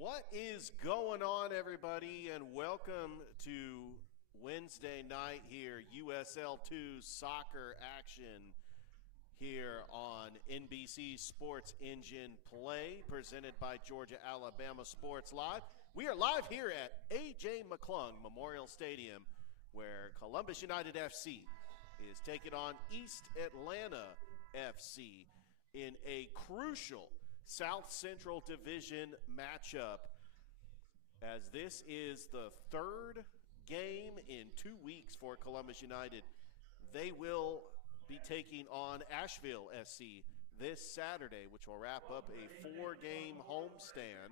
What is going on, everybody, and welcome to Wednesday night here, USL2 soccer action here on NBC Sports Engine Play, presented by Georgia Alabama Sports Live. We are live here at AJ McClung Memorial Stadium, where Columbus United FC is taking on East Atlanta FC in a crucial South Central Division matchup, as this is the third game in 2 weeks for Columbus United. They will be taking on Asheville SC this Saturday, which will wrap up a 4-game homestand.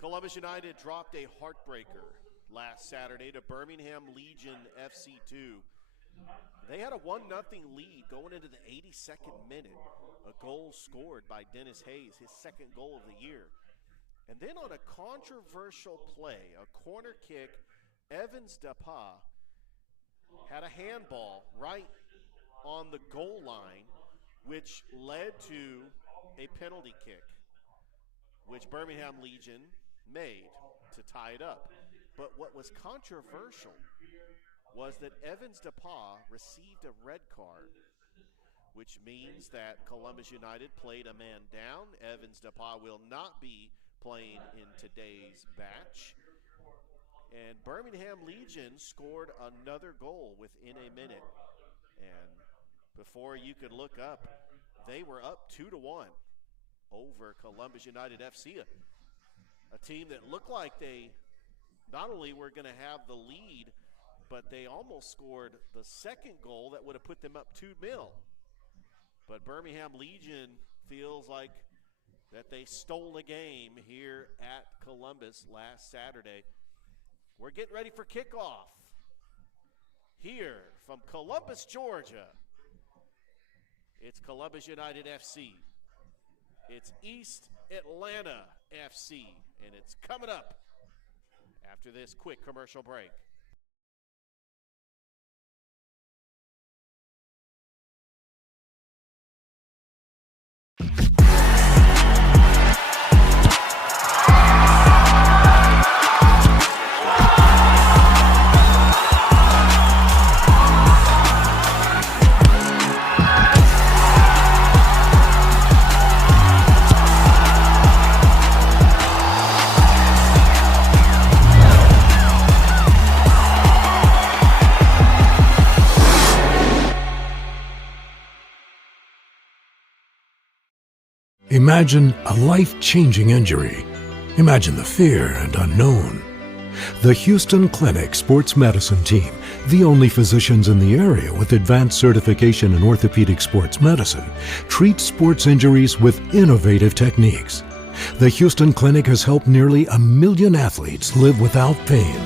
Columbus United dropped a heartbreaker last Saturday to Birmingham Legion FC2. They had a 1-0 lead going into the 82nd minute. A goal scored by Dennis Hayes, his second goal of the year. And then on a controversial play, a corner kick, Evans Dapa had a handball right on the goal line, which led to a penalty kick, which Birmingham Legion made to tie it up. But what was controversial was that Evans Dapa received a red card, which means that Columbus United played a man down. Evans Dapa will not be playing in today's match. And Birmingham Legion scored another goal within a minute. And before you could look up, they were up 2-1 over Columbus United FC, a team that looked like they not only were going to have the lead, but they almost scored the second goal that would have put them up 2-0. But Birmingham Legion feels like that they stole a game here at Columbus last Saturday. We're getting ready for kickoff here from Columbus, Georgia. It's Columbus United FC. It's East Atlanta FC, and it's coming up after this quick commercial break. Imagine a life-changing injury. Imagine the fear and unknown. The Houston Clinic Sports Medicine Team, the only physicians in the area with advanced certification in orthopedic sports medicine, treats sports injuries with innovative techniques. The Houston Clinic has helped nearly 1 million athletes live without pain.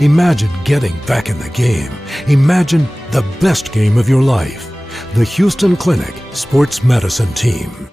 Imagine getting back in the game. Imagine the best game of your life. The Houston Clinic Sports Medicine Team.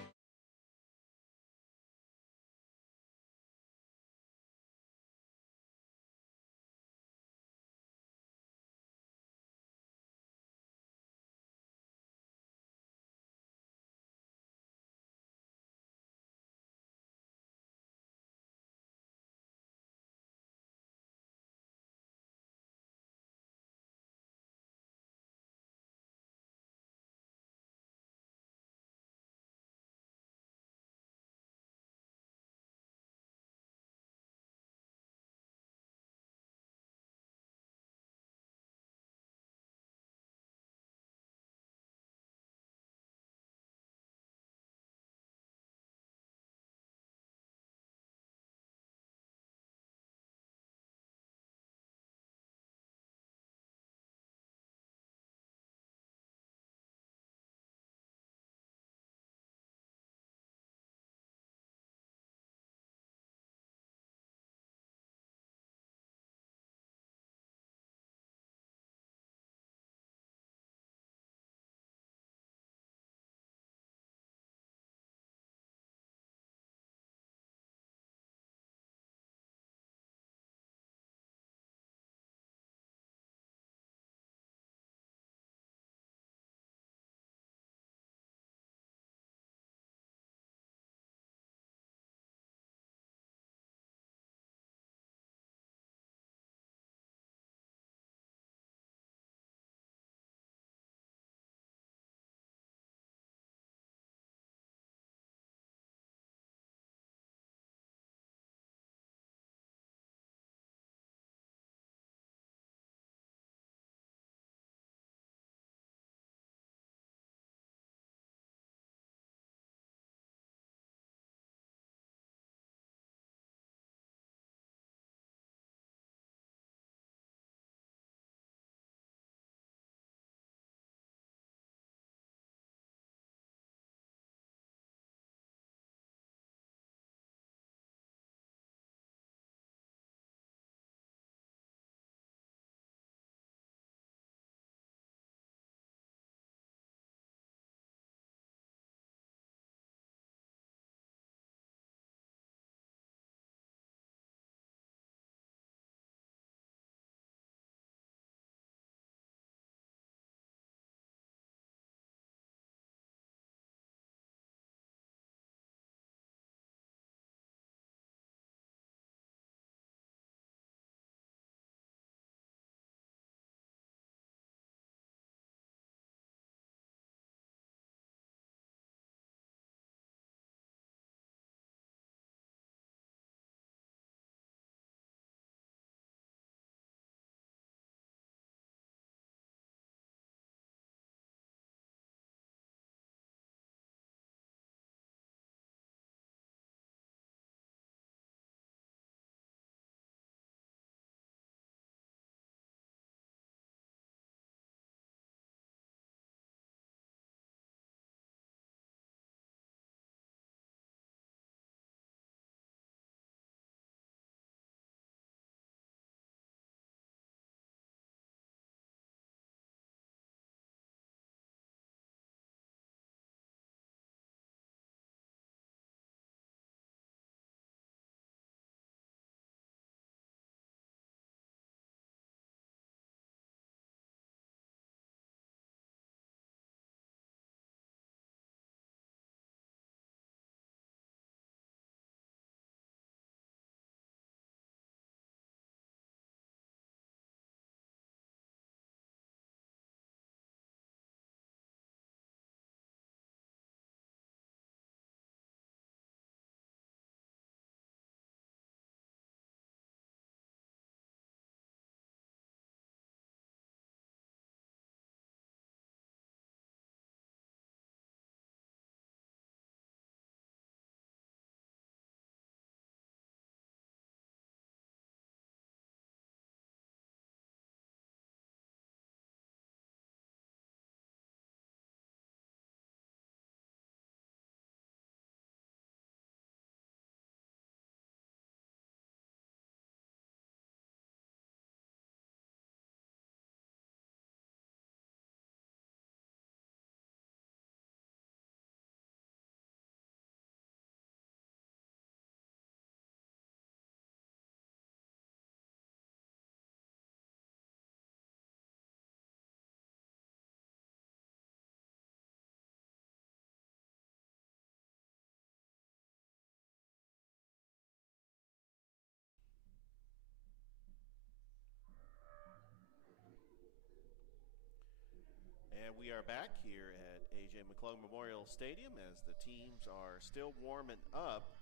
And we are back here at AJ McClung Memorial Stadium as the teams are still warming up.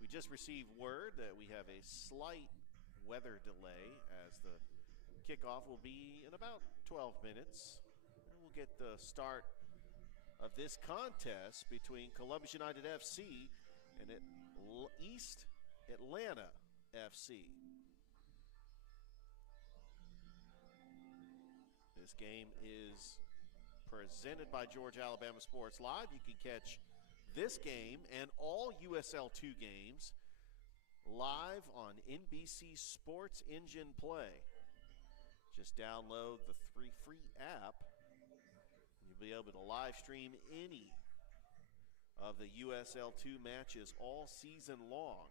We just received word that we have a slight weather delay as the kickoff will be in about 12 minutes. And we'll get the start of this contest between Columbus United FC and East Atlanta FC. This game is presented by Georgia Alabama Sports Live. You can catch this game and all USL 2 games live on NBC Sports Engine Play. Just download the free app. You'll be able to live stream any of the USL 2 matches all season long.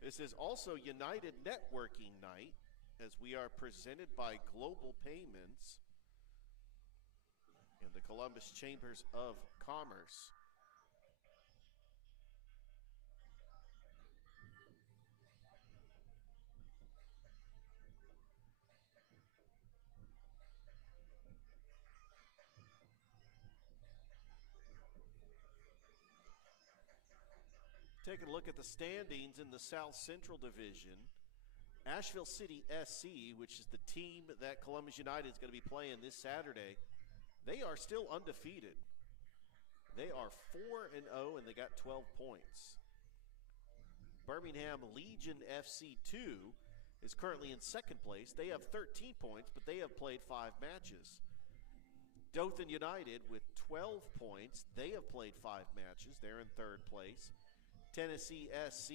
This is also United Networking Night as we are presented by Global Payments and the Columbus Chambers of Commerce. Taking a look at the standings in the South Central Division, Asheville City SC, which is the team that Columbus United is going to be playing this Saturday, they are still undefeated. They are 4-0 and they got 12 points. Birmingham Legion FC 2 is currently in second place. They have 13 points, but they have played 5 matches. Dothan United with 12 points. They have played 5 matches. They're in third place. Tennessee SC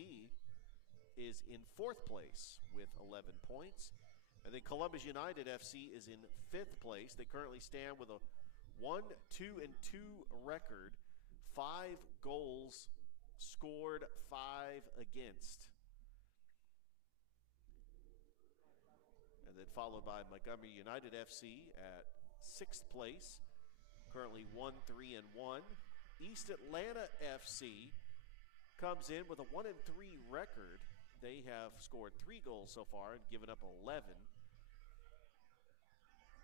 is in fourth place with 11 points. And then Columbus United FC is in fifth place. They currently stand with a 1-2-2 record, 5 goals scored, 5 against. And then followed by Montgomery United FC at sixth place, currently 1-3-1. East Atlanta FC comes in with a 1-3 record. They have scored 3 goals so far and given up 11.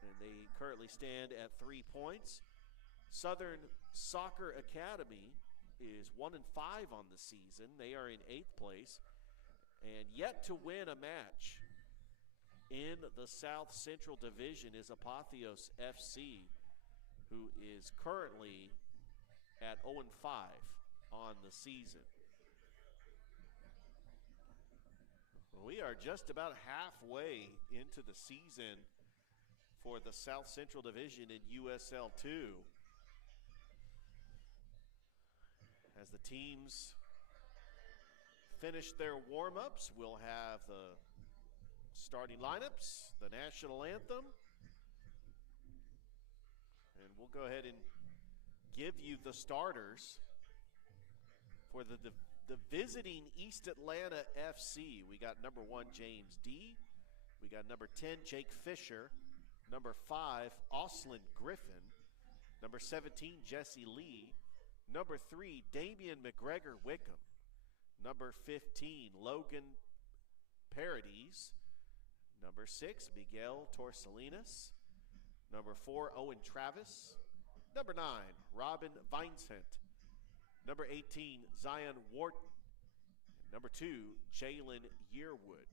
And they currently stand at 3 points. Southern Soccer Academy is 1-5 on the season. They are in 8th place and yet to win a match in the South Central Division is Apotheos FC, who is currently at 0-5 on the season. We are just about halfway into the season for the South Central Division in USL 2. As the teams finish their warm-ups, we'll have the starting lineups, the national anthem, and we'll go ahead and give you the starters for the visiting East Atlanta FC. We got number 1, James D. We got number 10, Jake Fisher. Number 5, Auslin Griffin. Number 17, Jesse Lee. Number 3, Damian McGregor Wickham. Number 15, Logan Paradis. Number 6, Miguel Torsalinas. Number 4, Owen Travis. Number 9, Robin Vincent. Number 18, Zion Wharton. Number 2, Jalen Yearwood.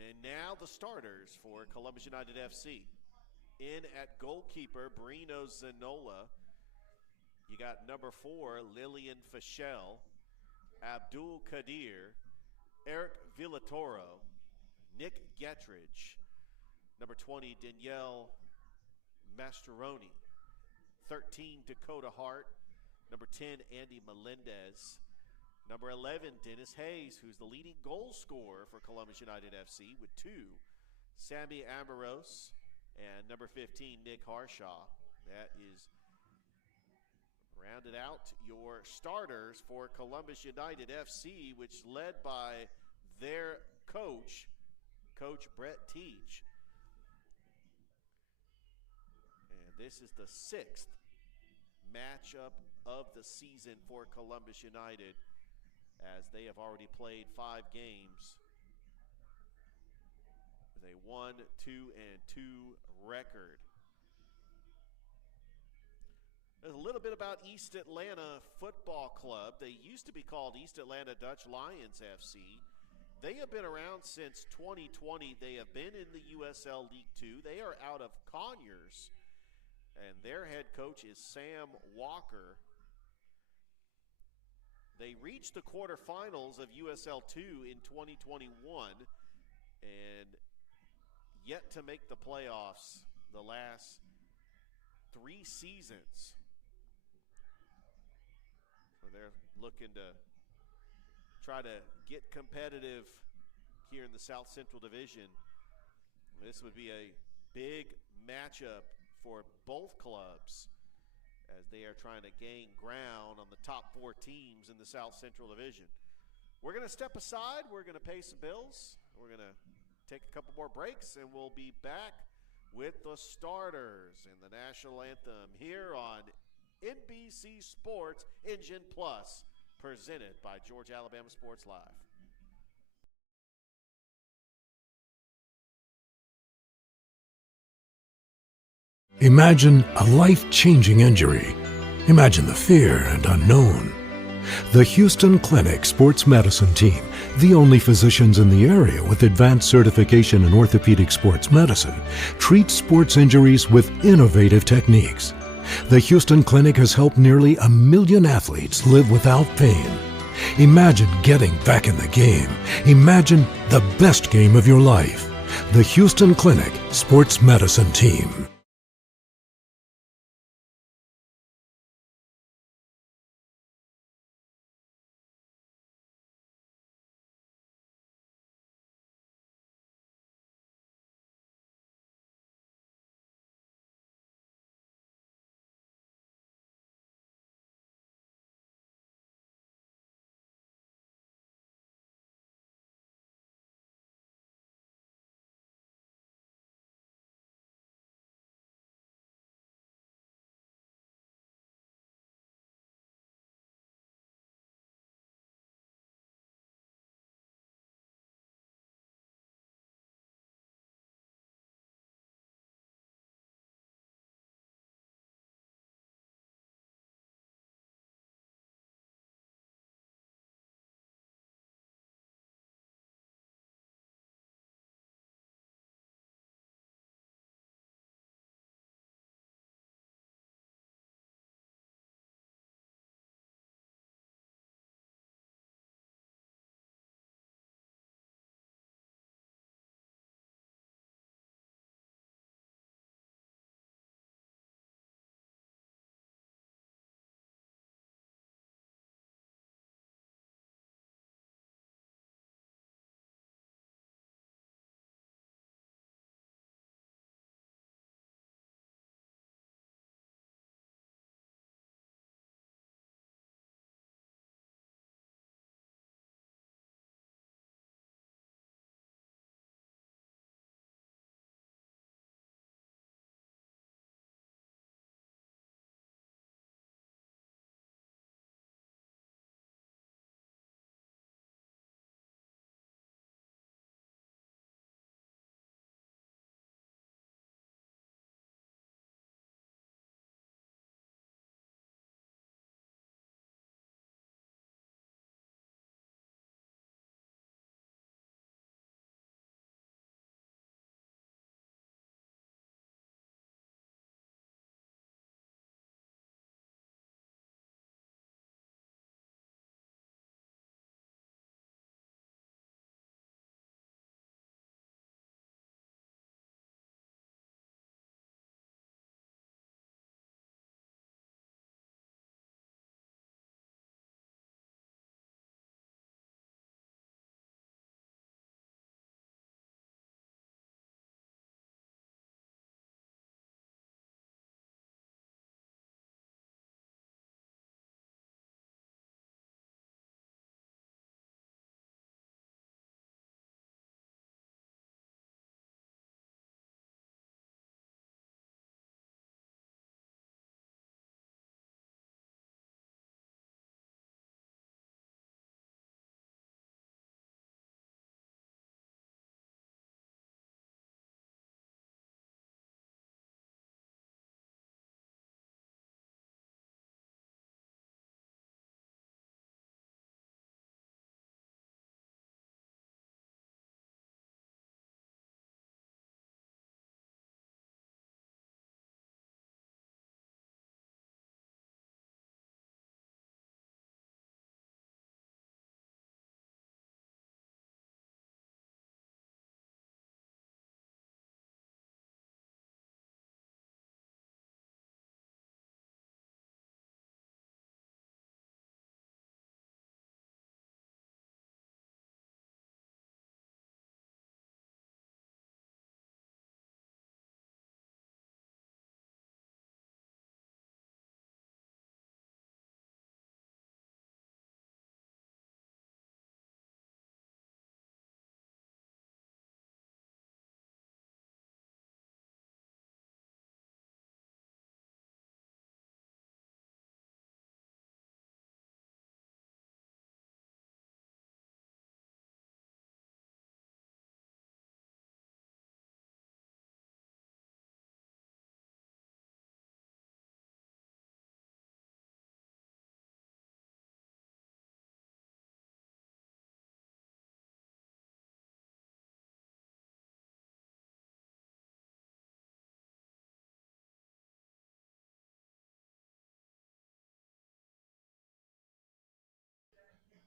And now the starters for Columbus United FC. In at goalkeeper, Brino Zanola. You got number 4, Lillian Fischel, Abdul Kadir, Eric Villatoro, Nick Gettridge. Number 20, Danielle Mastrooni. 13, Dakota Hart. Number 10, Andy Melendez. Number 11, Dennis Hayes, who's the leading goal scorer for Columbus United FC with 2. Sammy Amoros. And number 15, Nick Harshaw. That is rounded out your starters for Columbus United FC, which led by their coach, Coach Brett Teach. This is the 6th matchup of the season for Columbus United, as they have already played 5 games with a 1-2-2 record. There's a little bit about East Atlanta Football Club. They used to be called East Atlanta Dutch Lions FC. They have been around since 2020. They have been in the USL League 2. They are out of Conyers, and their head coach is Sam Walker. They reached the quarterfinals of USL 2 in 2021 and yet to make the playoffs the last 3 seasons. So they're looking to try to get competitive here in the South Central Division. This would be a big matchup for both clubs, as they are trying to gain ground on the top 4 teams in the South Central Division. We're going to step aside. We're going to pay some bills. We're going to take a couple more breaks, and we'll be back with the starters and the national anthem here on NBC Sports Engine Plus, presented by Georgia Alabama Sports Live. Imagine a life-changing injury. Imagine the fear and unknown. The Houston Clinic Sports Medicine Team, the only physicians in the area with advanced certification in orthopedic sports medicine, treats sports injuries with innovative techniques. The Houston Clinic has helped nearly 1 million athletes live without pain. Imagine getting back in the game. Imagine the best game of your life. The Houston Clinic Sports Medicine Team.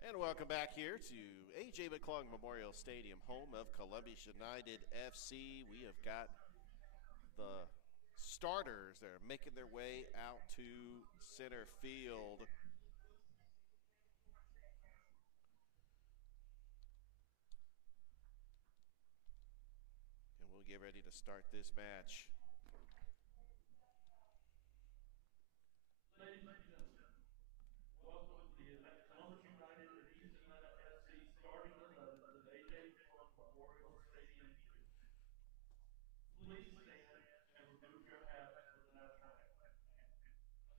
And welcome back here to AJ McClung Memorial Stadium, home of Columbus United FC. We have got the starters that are making their way out to center field. And we'll get ready to start this match. Ladies and gentlemen, welcome to the Columbus United and East Atlanta FC starting 11 with AJ McClung Memorial Stadium 2. Please stand and remove your hats for the national anthem.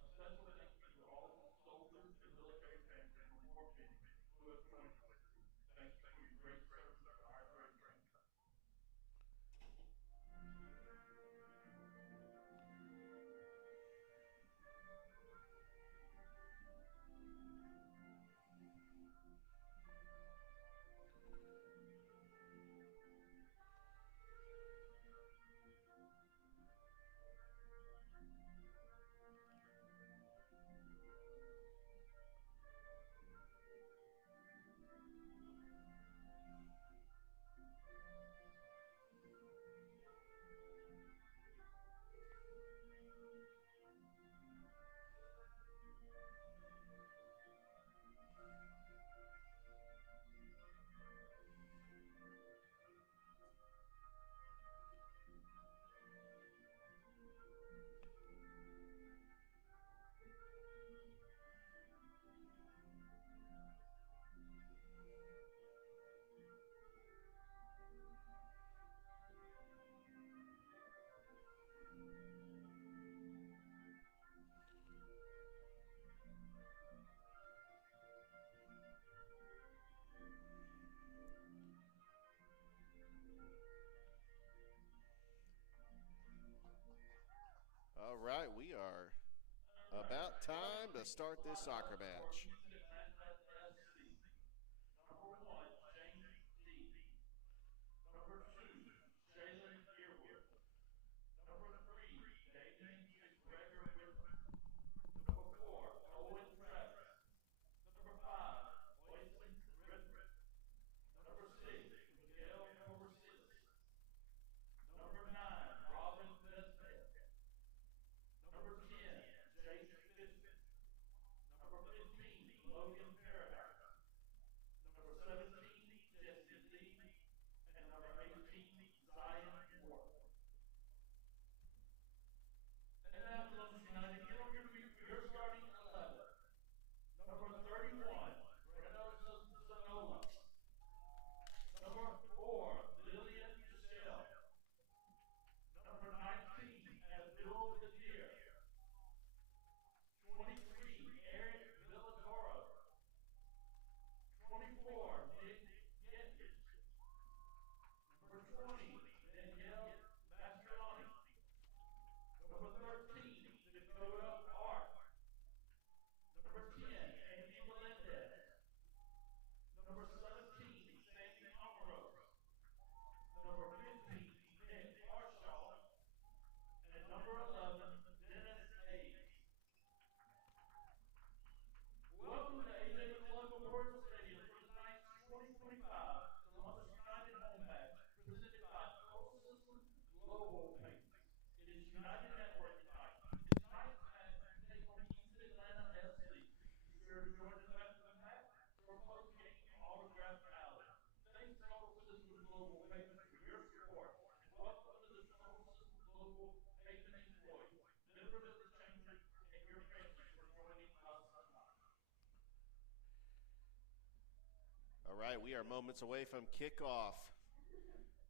A special thank you to all the soldiers and military families from Fort Benning who have joined us. Thank you for your great service to our great country. All right, we are about time to start this soccer match. Number 1, James D. Number 2, Jalen Earwood. Number 3, Damon McGregor Whitman. Number 4, Owen Travis. Number 5, Boyson Redmond. Number 6, Miguel Corsilis. Number 9, Robin Vesmet. Number 10, Jason Fishman. Number 15, Logan Paradise. Number 17, Jesse Lee. And number 18, Zion Ward. And now, Columbus United, get on your feet for your starting 11. Number 31, Breno Sonola. Number 4, Lillian Michelle. Number 19, Abdul Kadir. 23, Eric Villatoro. 24, Nick Gentich. Number 20, Danielle Mastroni. Number 13, Dakota Hart. Number 10, Andy Melendez. Number 17, Sandy Ambrose. Number 15, Nick Harshaw. And number 11, Dennis Hayes. Welcome to AJ McClung Memorial Stadium for tonight's 2025 Columbus United home match presented by Total Systems Global Payments. It is United Network tonight. Tonight's match will take on East Atlanta FC. Be sure to join us after the match for a post-game autograph ballot. Thanks Total Systems Global Payments for your support. And welcome to the Total Systems Global Payment employees, members of the chamber, and your families for joining us tonight. All right, we are moments away from kickoff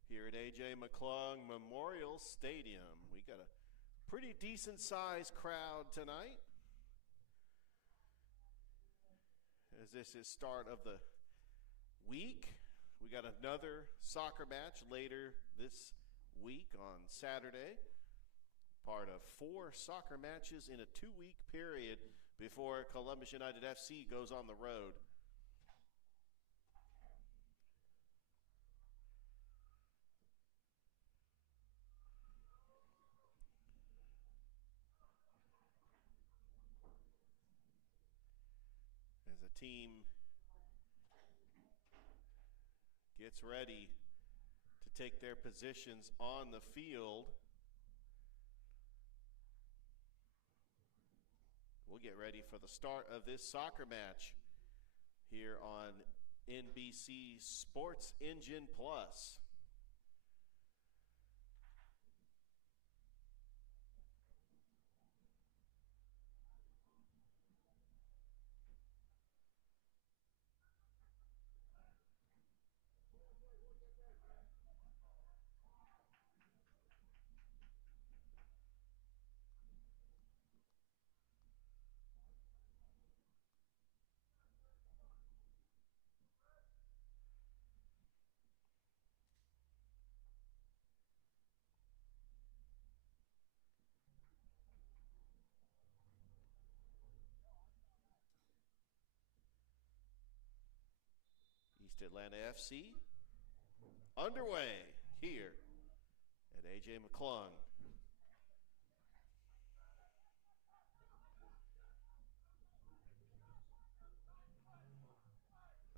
here at AJ McClung Memorial Stadium. We got a pretty decent sized crowd tonight, as this is start of the week. We got another soccer match later this week on Saturday, part of 4 soccer matches in a 2-week period before Columbus United FC goes on the road. As a team gets ready to take their positions on the field. We'll get ready for the start of this soccer match here on NBC Sports Engine Plus. East Atlanta FC underway here at AJ McClung.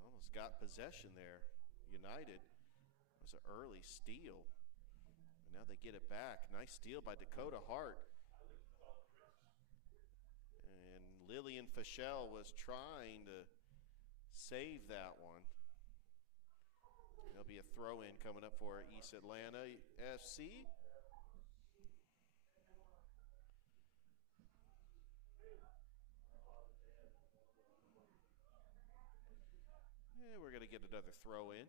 Almost got possession there. United was an early steal. And now they get it back. Nice steal by Dakota Hart. And Lillian Fischel was trying to save that one. There'll be a throw-in coming up for East Atlanta FC. Yeah, we're going to get another throw-in.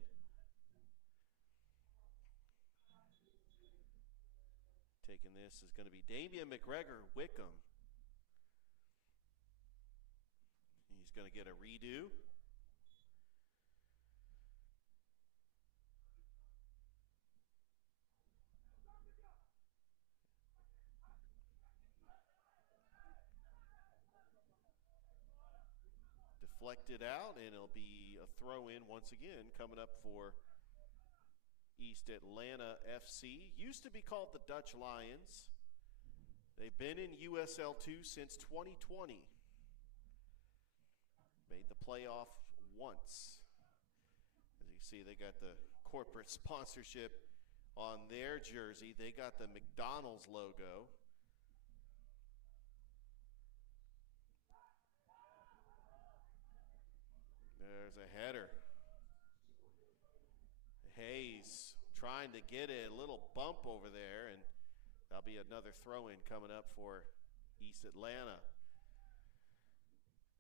Taking this is going to be Damian McGregor Wickham. He's going to get a redo. Deflected out, and it'll be a throw-in once again coming up for East Atlanta FC. Used to be called the Dutch Lions. They've been in USL 2 since 2020. Made the playoff once. As you see, they got the corporate sponsorship on their jersey. They got the McDonald's logo. There's a header. Hayes trying to get it, a little bump over there, and that'll be another throw-in coming up for East Atlanta.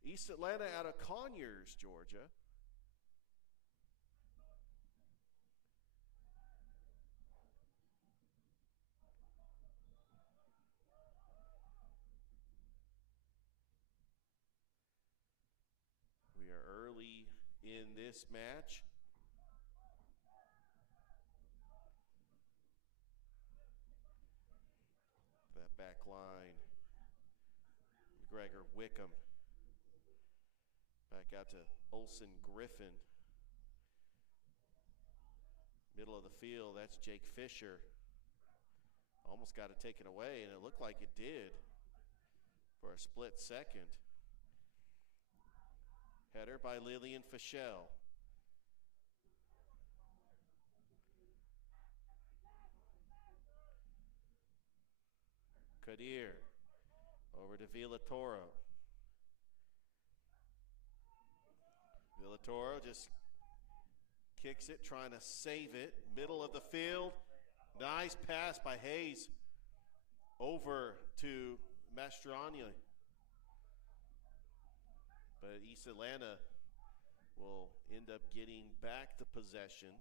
East Atlanta out of Conyers, Georgia. We are early in this match. That back line. McGregor Wickham. Back out to Olsen Griffin. Middle of the field, that's Jake Fisher. Almost got it taken away, and it looked like it did for a split second. Header by Lillian Fischel. Kadir over to Villatoro. Villatoro just kicks it, trying to save it. Middle of the field. Nice pass by Hayes over to Mastriani. But East Atlanta will end up getting back the possession,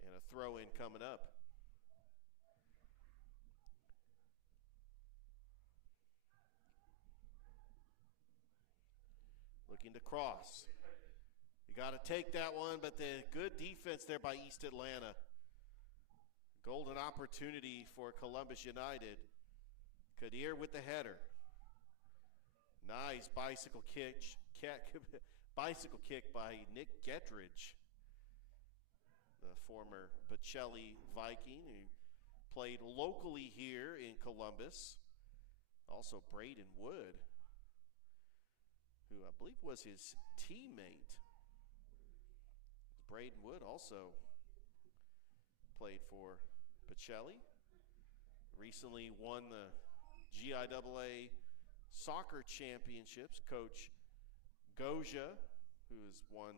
and a throw-in coming up. Looking to cross. You got to take that one, but the good defense there by East Atlanta. Golden opportunity for Columbus United. Kadir with the header. Nice bicycle kick by Nick Gettridge, the former Bocelli Viking who played locally here in Columbus. Also Braden Wood, who I believe was his teammate. Braden Wood also played for Pacelli. Recently won the GIAA soccer championships. Coach Goja, who has won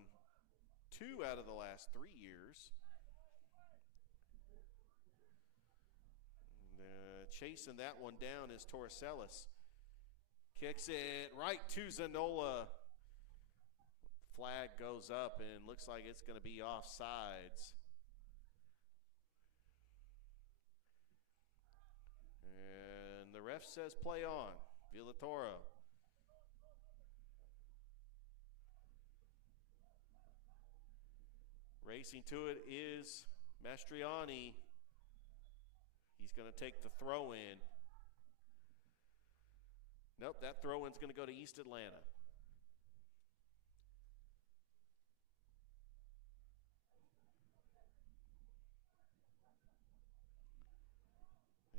2 out of the last 3 years. And, chasing that one down is Torricellis. Kicks it right to Zanola. Flag goes up and looks like it's going to be offsides. And the ref says play on. Villatoro. Racing to it is Mastriani. He's going to take the throw in. Nope, that throw in's going to go to East Atlanta.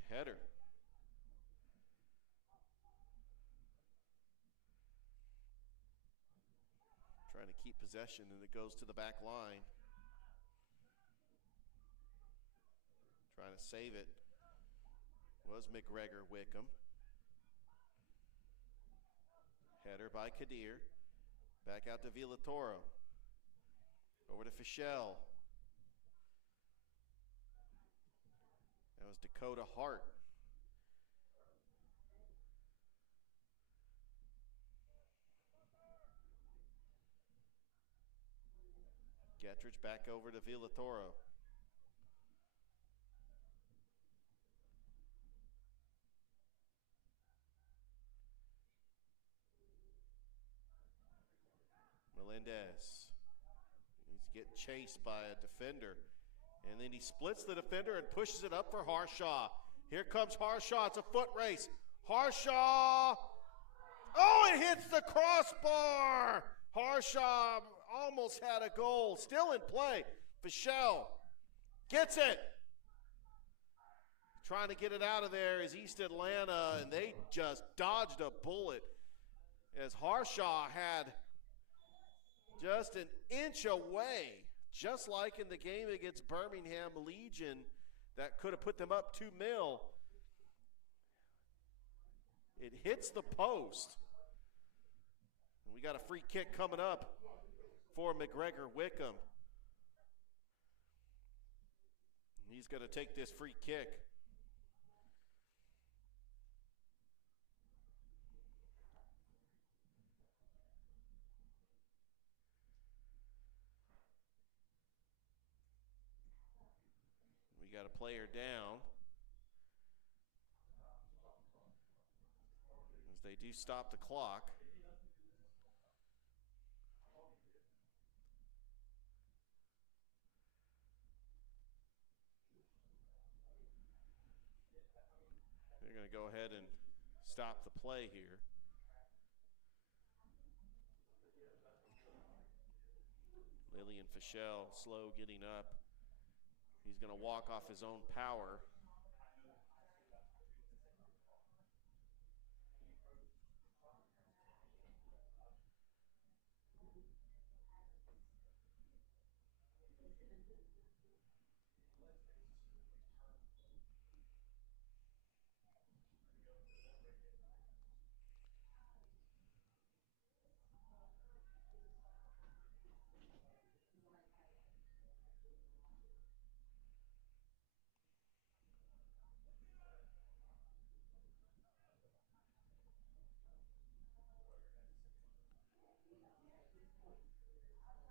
Header. Trying to keep possession, and it goes to the back line. Trying to save it was McGregor Wickham. Header by Kadir. Back out to Villatoro. Over to Fischel. That was Dakota Hart. Gettridge back over to Villatoro. Melendez. He's getting chased by a defender. And then he splits the defender and pushes it up for Harshaw. Here comes Harshaw. It's a foot race. Harshaw. Oh, it hits the crossbar. Harshaw almost had a goal. Still in play. Fischel gets it. Trying to get it out of there is East Atlanta, and they just dodged a bullet as Harshaw had just an inch away, just like in the game against Birmingham Legion that could have put them up 2-0. It hits the post. We got a free kick coming up for McGregor Wickham. He's going to take this free kick. We got a player down. As they do stop the clock. They're going to go ahead and stop the play here. Lillian Fischel slow getting up. He's going to walk off his own power.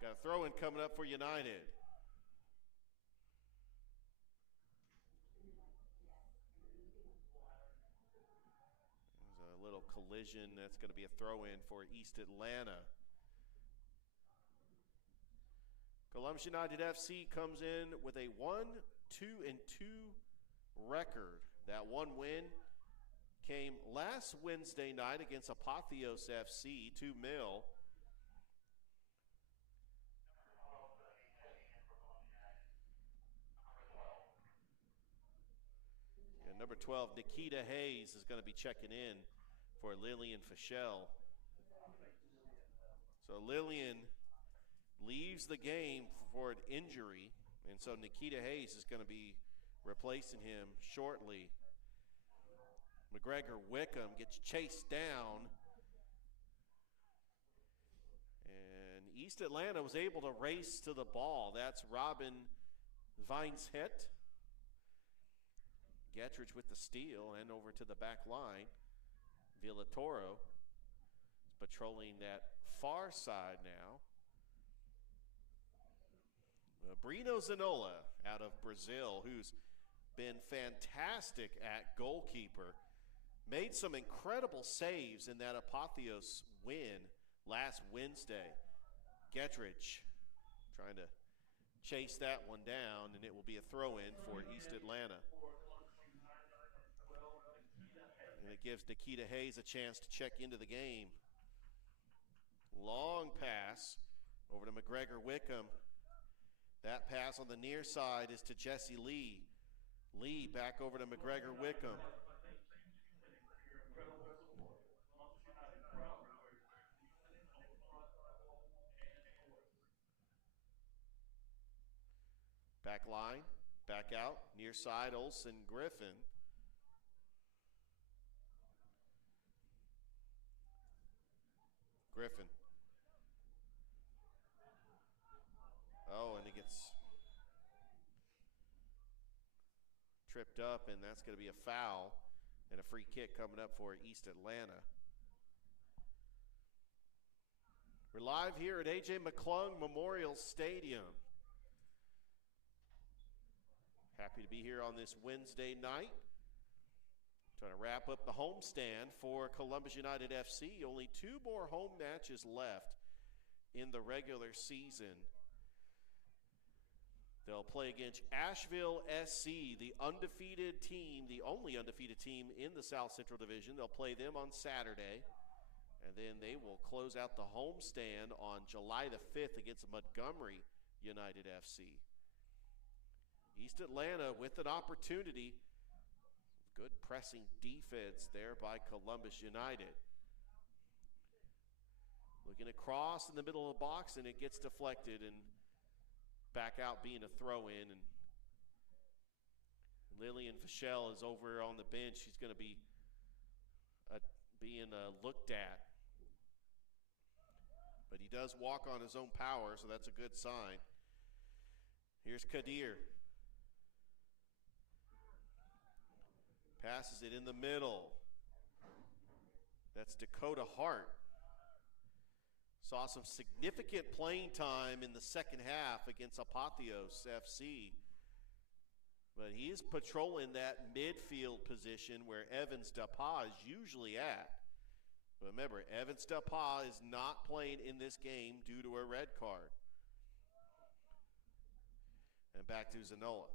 Got a throw-in coming up for United. There's a little collision. That's going to be a throw-in for East Atlanta. Columbus United FC comes in with a 1-2-2 record. That one win came last Wednesday night against Apotheos FC, 2-0. And number 12, Nikita Hayes, is going to be checking in for Lillian Fischel. So Lillian leaves the game for an injury, and so Nikita Hayes is going to be replacing him shortly. McGregor Wickham gets chased down, and East Atlanta was able to race to the ball. That's Robin Vineshet. Gettridge with the steal and over to the back line. Villatoro is patrolling that far side now. Brino Zanola out of Brazil, who's been fantastic at goalkeeper. Made some incredible saves in that Apotheos win last Wednesday. Gettridge trying to chase that one down, and it will be a throw-in for East Atlanta. And it gives Nikita Hayes a chance to check into the game. Long pass over to McGregor Wickham. That pass on the near side is to Jesse Lee. Lee back over to McGregor Wickham. Back line, back out, near side, Olsen, Griffin. Griffin. Oh, and he gets tripped up, and that's going to be a foul and a free kick coming up for East Atlanta. We're live here at AJ McClung Memorial Stadium. Happy to be here on this Wednesday night. Trying to wrap up the homestand for Columbus United FC. Only 2 more home matches left in the regular season. They'll play against Asheville SC, the undefeated team, the only undefeated team in the South Central Division. They'll play them on Saturday. And then they will close out the homestand on July the 5th against Montgomery United FC. East Atlanta with an opportunity. Good pressing defense there by Columbus United. Looking across in the middle of the box, and it gets deflected and back out being a throw-in. And Lillian Fischel is over on the bench. She's going to be being looked at. But he does walk on his own power, so that's a good sign. Here's Kadir. Passes it in the middle. That's Dakota Hart. Saw some significant playing time in the second half against Apotheos FC. But he is patrolling that midfield position where Evans Dapa is usually at. But remember, Evans Dapa is not playing in this game due to a red card. And back to Zanola.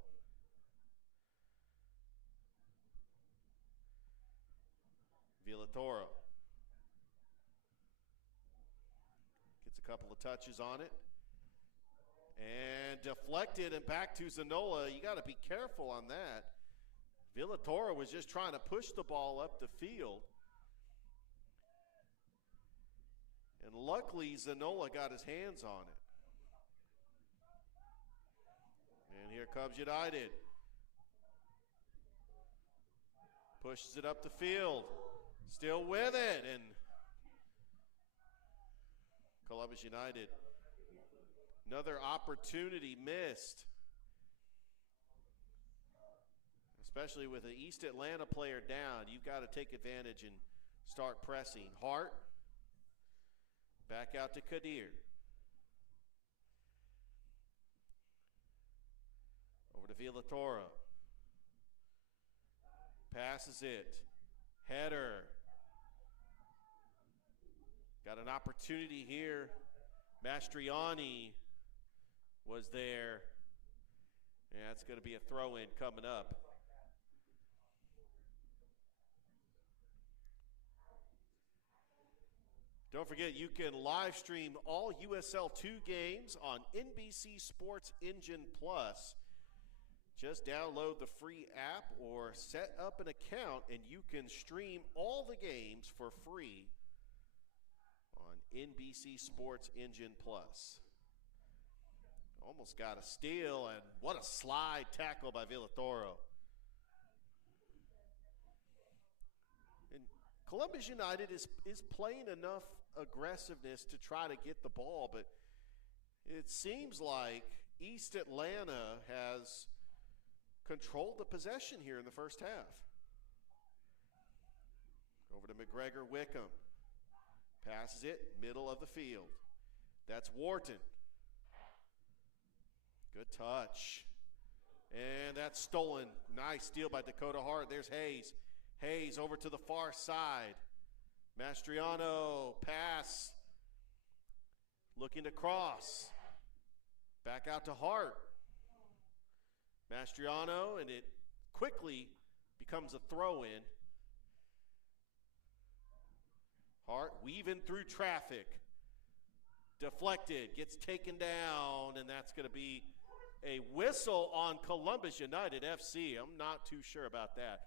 Villatoro gets a couple of touches on it. And deflected and back to Zanola. You got to be careful on that. Villatoro was just trying to push the ball up the field. And luckily Zanola got his hands on it. And here comes United. Pushes it up the field. Still with it, and Columbus United, another opportunity missed. Especially with an East Atlanta player down, you've got to take advantage and start pressing. Hart, back out to Kadir. Over to Villatoro. Passes it. Header. Got an opportunity here. Mastriani was there. Yeah, it's going to be a throw-in coming up. Don't forget, you can live stream all USL 2 games on NBC Sports Engine Plus. Just download the free app or set up an account and you can stream all the games for free on NBC Sports Engine Plus. Almost got a steal, and what a slide tackle by Villatoro. And Columbus United is playing enough aggressiveness to try to get the ball, but it seems like East Atlanta has controlled the possession here in the first half. Over to McGregor Wickham. Passes it, middle of the field. That's Wharton. Good touch. And that's stolen. Nice steal by Dakota Hart. There's Hayes. Hayes over to the far side. Mastriano, pass. Looking to cross. Back out to Hart. Mastriano, and it quickly becomes a throw-in. Hart weaving through traffic. Deflected, gets taken down, and that's going to be a whistle on Columbus United FC. I'm not too sure about that.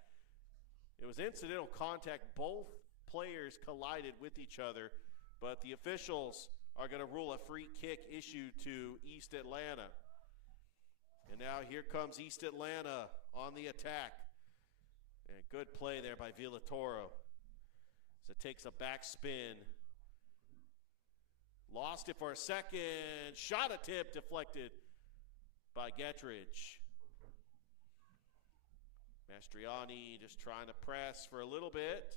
It was incidental contact. Both players collided with each other, but the officials are going to rule a free kick issued to East Atlanta. And now here comes East Atlanta on the attack. And good play there by Villatoro. So it takes a back spin. Lost it for a second. Shot attempt deflected by Gettridge. Mastriani just trying to press for a little bit.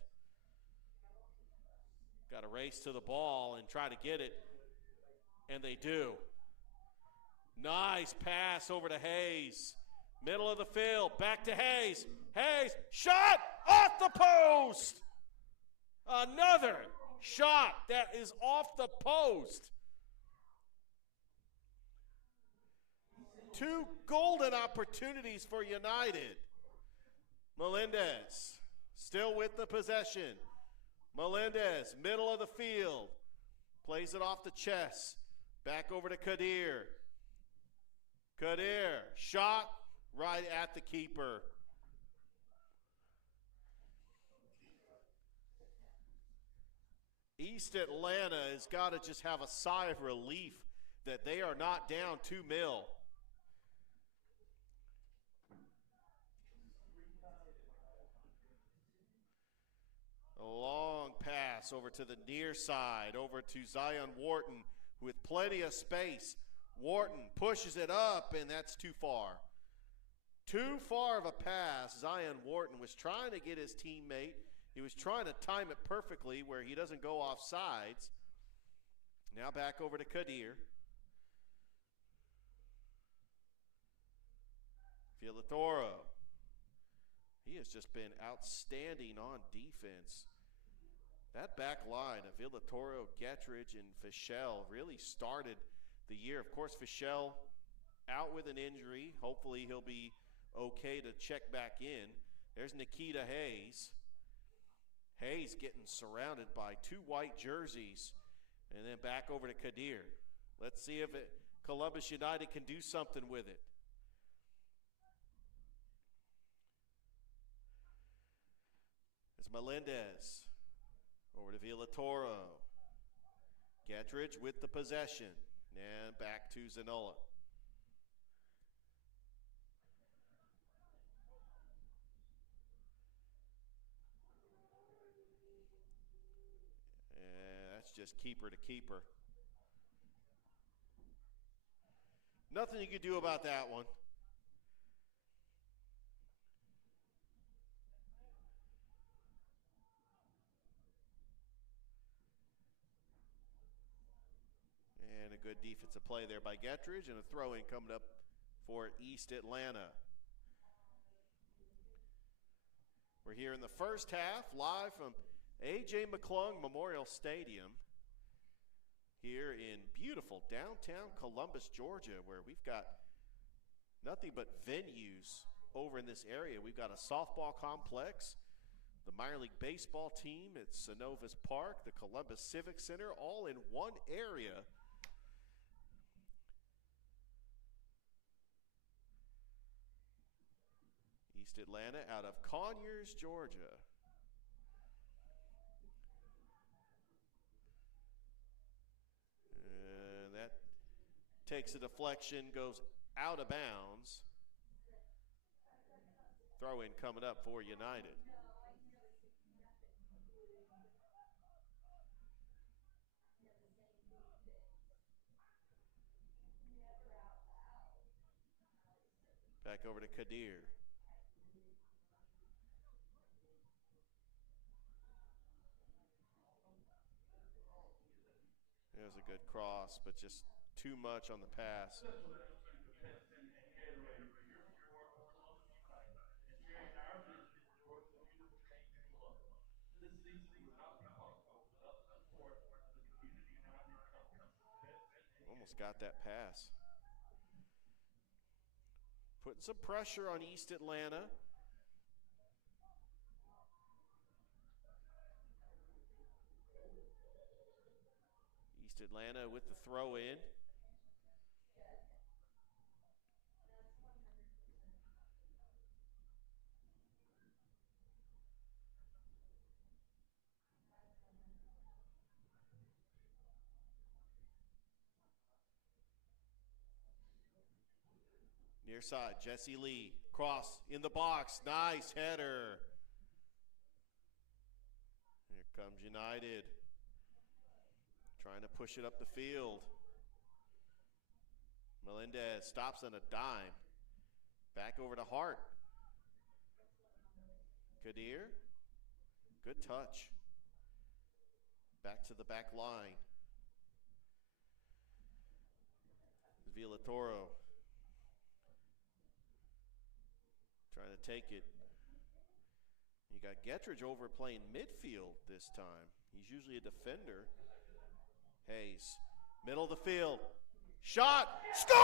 Got to race to the ball and try to get it. And they do. Nice pass over to Hayes. Middle of the field. Back to Hayes. Hayes. Shot off the post. Another shot that is off the post. Two golden opportunities for United. Melendez still with the possession. Melendez, middle of the field. Plays it off the chest. Back over to Kadir. Kadir, shot right at the keeper. East Atlanta has got to just have a sigh of relief that they are not down 2-0. A long pass over to the near side, over to Zion Wharton with plenty of space. Wharton pushes it up, and that's too far. Too far of a pass. Zion Wharton was trying to get his teammate. He was trying to time it perfectly where he doesn't go off sides. Now back over to Kadir. Villatoro. He has just been outstanding on defense. That back line of Villatoro, Gettridge, and Fischel really started the year. Of course, Fischel out with an injury. Hopefully he'll be okay to check back in. There's Nikita Hayes. Hayes getting surrounded by two white jerseys. And then back over to Kadir. Let's see if Columbus United can do something with it. It's Melendez. Over to Villatoro. Gettridge with the possession. And back to Zanola. And that's just keeper to keeper. Nothing you can do about that one. And a good defensive play there by Gettridge, and a throw-in coming up for East Atlanta. We're here in the first half, live from AJ McClung Memorial Stadium here in beautiful downtown Columbus, Georgia, where we've got nothing but venues over in this area. We've got a softball complex, the minor league baseball team at Synovus Park, the Columbus Civic Center, all in one area. East Atlanta out of Conyers, Georgia. And that takes a deflection, goes out of bounds. Throw in coming up for United. Back over to Kadir. There's a good cross, but just too much on the pass. Almost got that pass. Putting some pressure on East Atlanta. East Atlanta with the throw in. Near side, Jesse Lee. Cross in the box. Nice header. Here comes United. Trying to push it up the field. Melendez stops on a dime. Back over to Hart. Kadir. Good touch. Back to the back line. Villatoro. Trying to take it. You got Gettridge over playing midfield this time. He's usually a defender. Hayes, middle of the field. Shot! Score!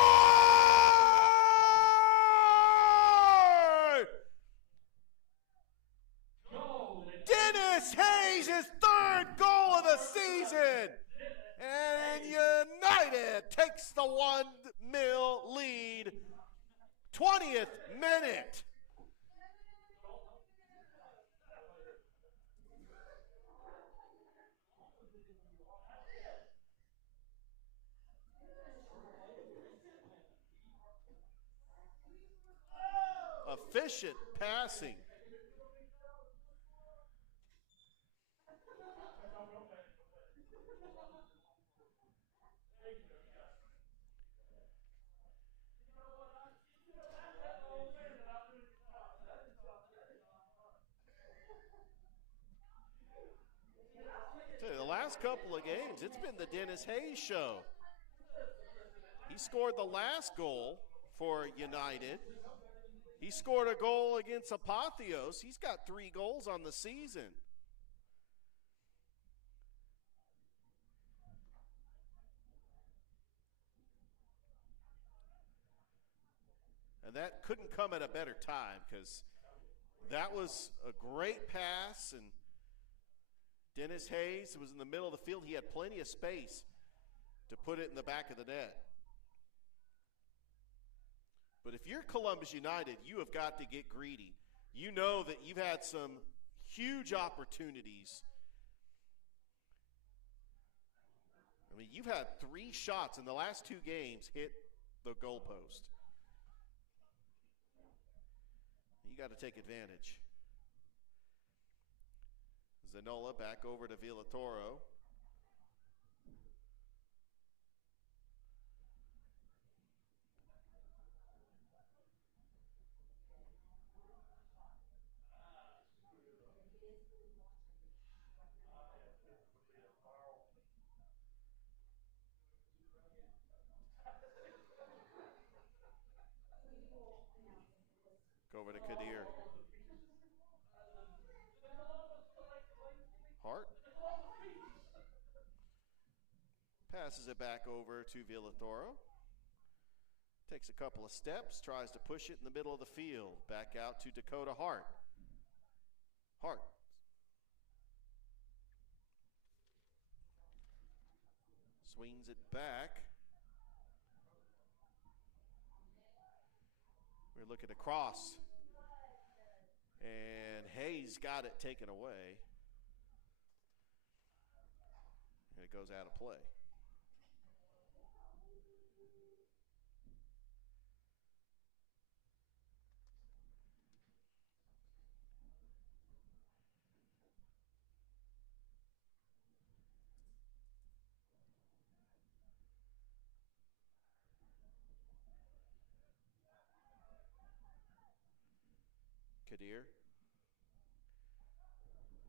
Dennis Hayes, his third goal of the season. And United takes the 1-0 lead. 20th minute. Efficient passing. The last couple of games, it's been the Dennis Hayes show. He scored the last goal for United. He scored a goal against Apotheos. He's got 3 goals on the season. And that couldn't come at a better time because that was a great pass, and Dennis Hayes was in the middle of the field. He had plenty of space to put it in the back of the net. But if you're Columbus United, you have got to get greedy. You know that you've had some huge opportunities. I mean, you've had 3 shots in the last 2 games hit the goalpost. You got to take advantage. Zanola back over to Villatoro. Go over to Kadir. Hart. Passes it back over to Villatoro. Takes a couple of steps, tries to push it in the middle of the field. Back out to Dakota Hart. Hart. Swings it back. We're looking across. And Hayes got it taken away. And it goes out of play. Kadir.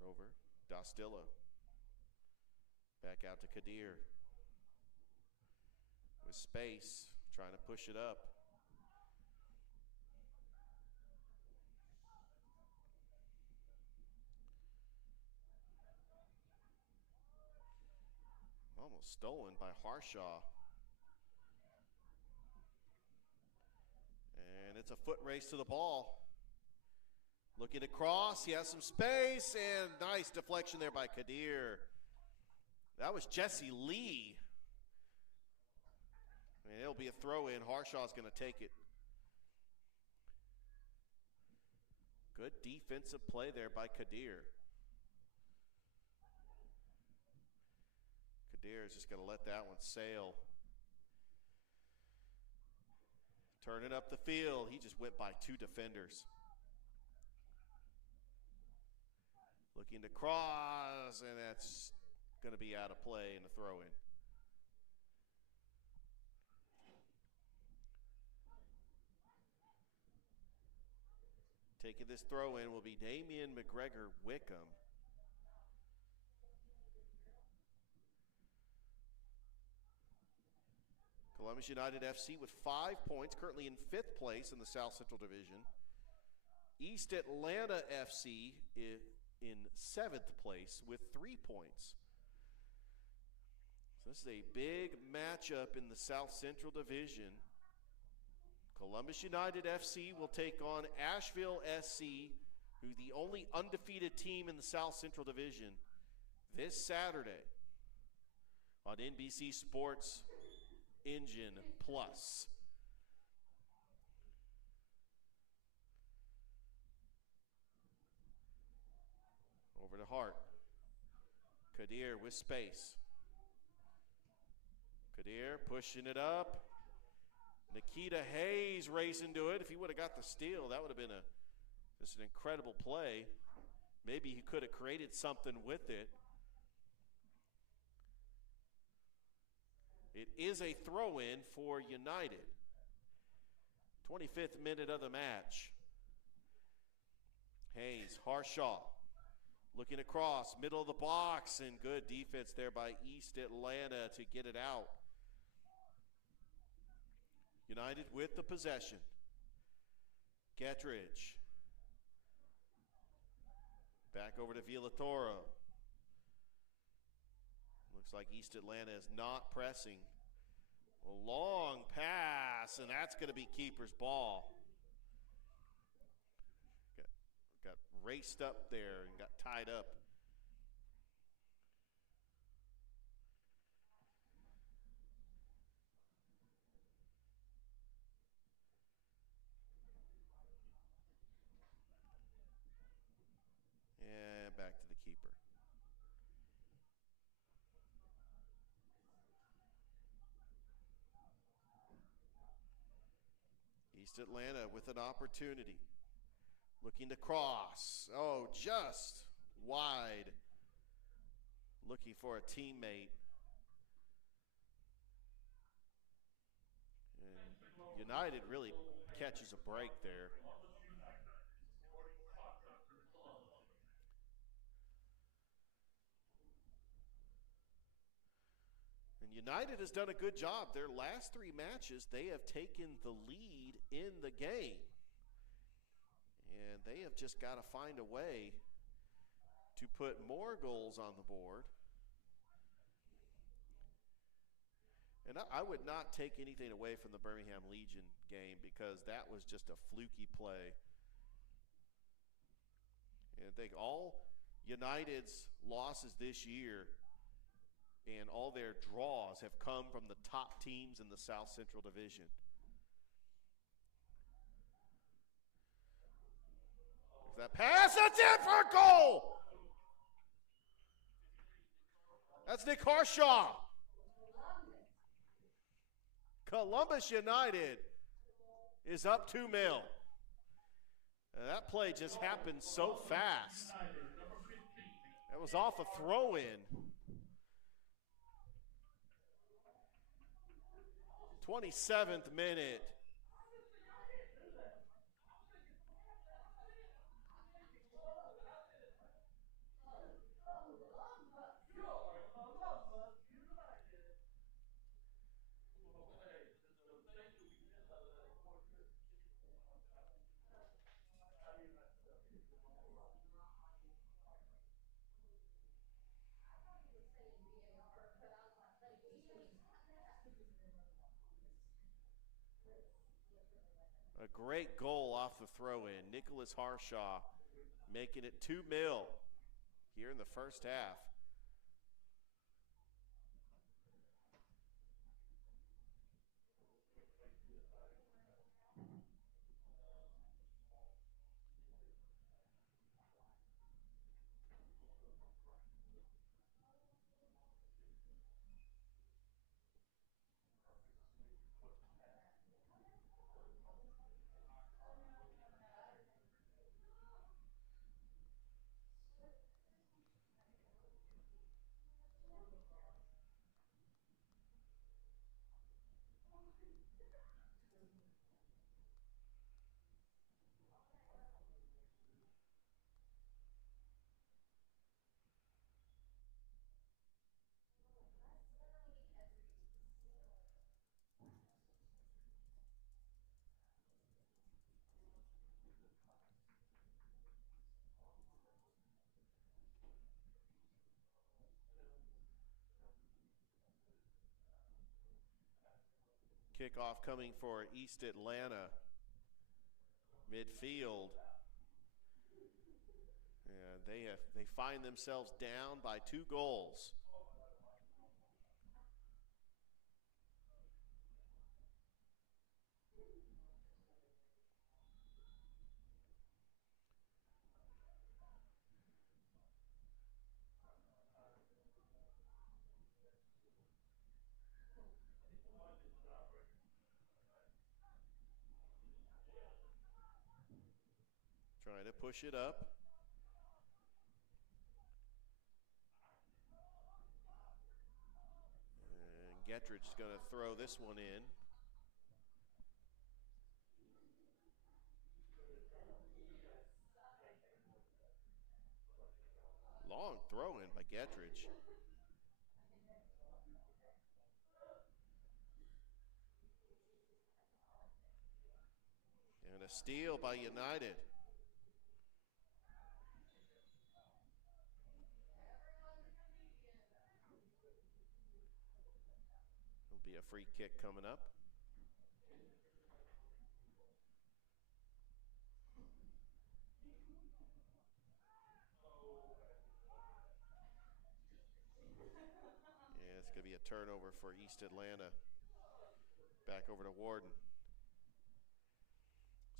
Over. Dostillo. Back out to Kadir. With space. Trying to push it up. Almost stolen by Harshaw. And it's a foot race to the ball. Looking to cross, he has some space, and nice deflection there by Kadir. That was Jesse Lee. And it'll be a throw-in. Harshaw's going to take it. Good defensive play there by Kadir. Kadir is just going to let that one sail. Turning up the field. He just went by two defenders. Looking to cross, and that's going to be out of play in the throw-in. Taking this throw-in will be Damian McGregor Wickham. Columbus United FC with 5 points, currently in 5th place in the South Central Division. East Atlanta FC in 7th place with 3 points. So this is a big matchup in the South Central Division. Columbus United FC will take on Asheville SC, who's the only undefeated team in the South Central Division, this Saturday on NBC Sports Engine Plus. Over to Hart. Kadir with space. Kadir pushing it up. Nikita Hayes racing to it. If he would have got the steal, that would have been just an incredible play. Maybe he could have created something with it. It is a throw-in for United. 25th minute of the match. Hayes, Harshaw, looking across, middle of the box, and good defense there by East Atlanta to get it out. United with the possession. Gettridge. Back over to Villatoro. Looks like East Atlanta is not pressing. A long pass, and that's going to be keeper's ball. Got raced up there and got tied up. And back to the keeper. East Atlanta with an opportunity. Looking to cross. Oh, just wide. Looking for a teammate. And United really catches a break there. And United has done a good job. Their last 3 matches, they have taken the lead in the game. And they have just got to find a way to put more goals on the board. And I would not take anything away from the Birmingham Legion game because that was just a fluky play. And I think all United's losses this year and all their draws have come from the top teams in the South Central Division. That pass, that's it for a goal! That's Nick Harshaw. Columbus United is up 2-0. That play just happened so fast. That was off a throw-in. 27th minute. A great goal off the throw-in. Nicholas Harshaw making it 2-0 here in the first half. Kickoff coming for East Atlanta. Midfield. And they find themselves down by 2 goals. Trying to push it up. And Gettridge's going to throw this one in. Long throw in by Gettridge. And a steal by United. It'll be a free kick coming up. Yeah, it's going to be a turnover for East Atlanta. Back over to Warden.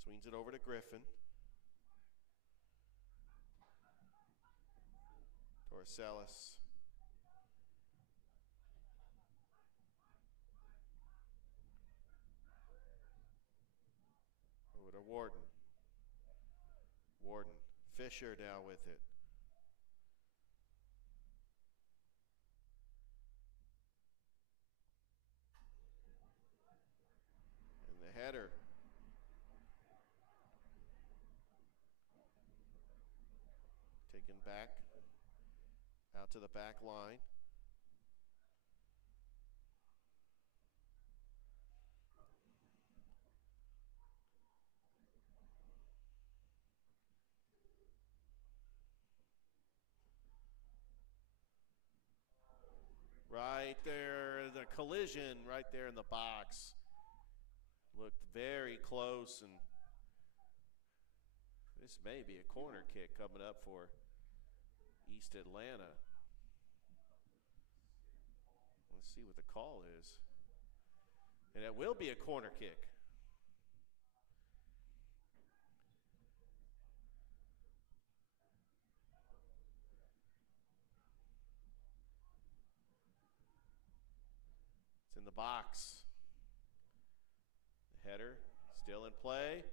Swings it over to Griffin. Torcelis. Over to Warden. Warden. Fisher now with it. And the header. Taken back out to the back line. Right there, the collision right there in the box. Looked very close, and this may be a corner kick coming up for East Atlanta. Let's see what the call is. And it will be a corner kick. It's in the box. The header still in play.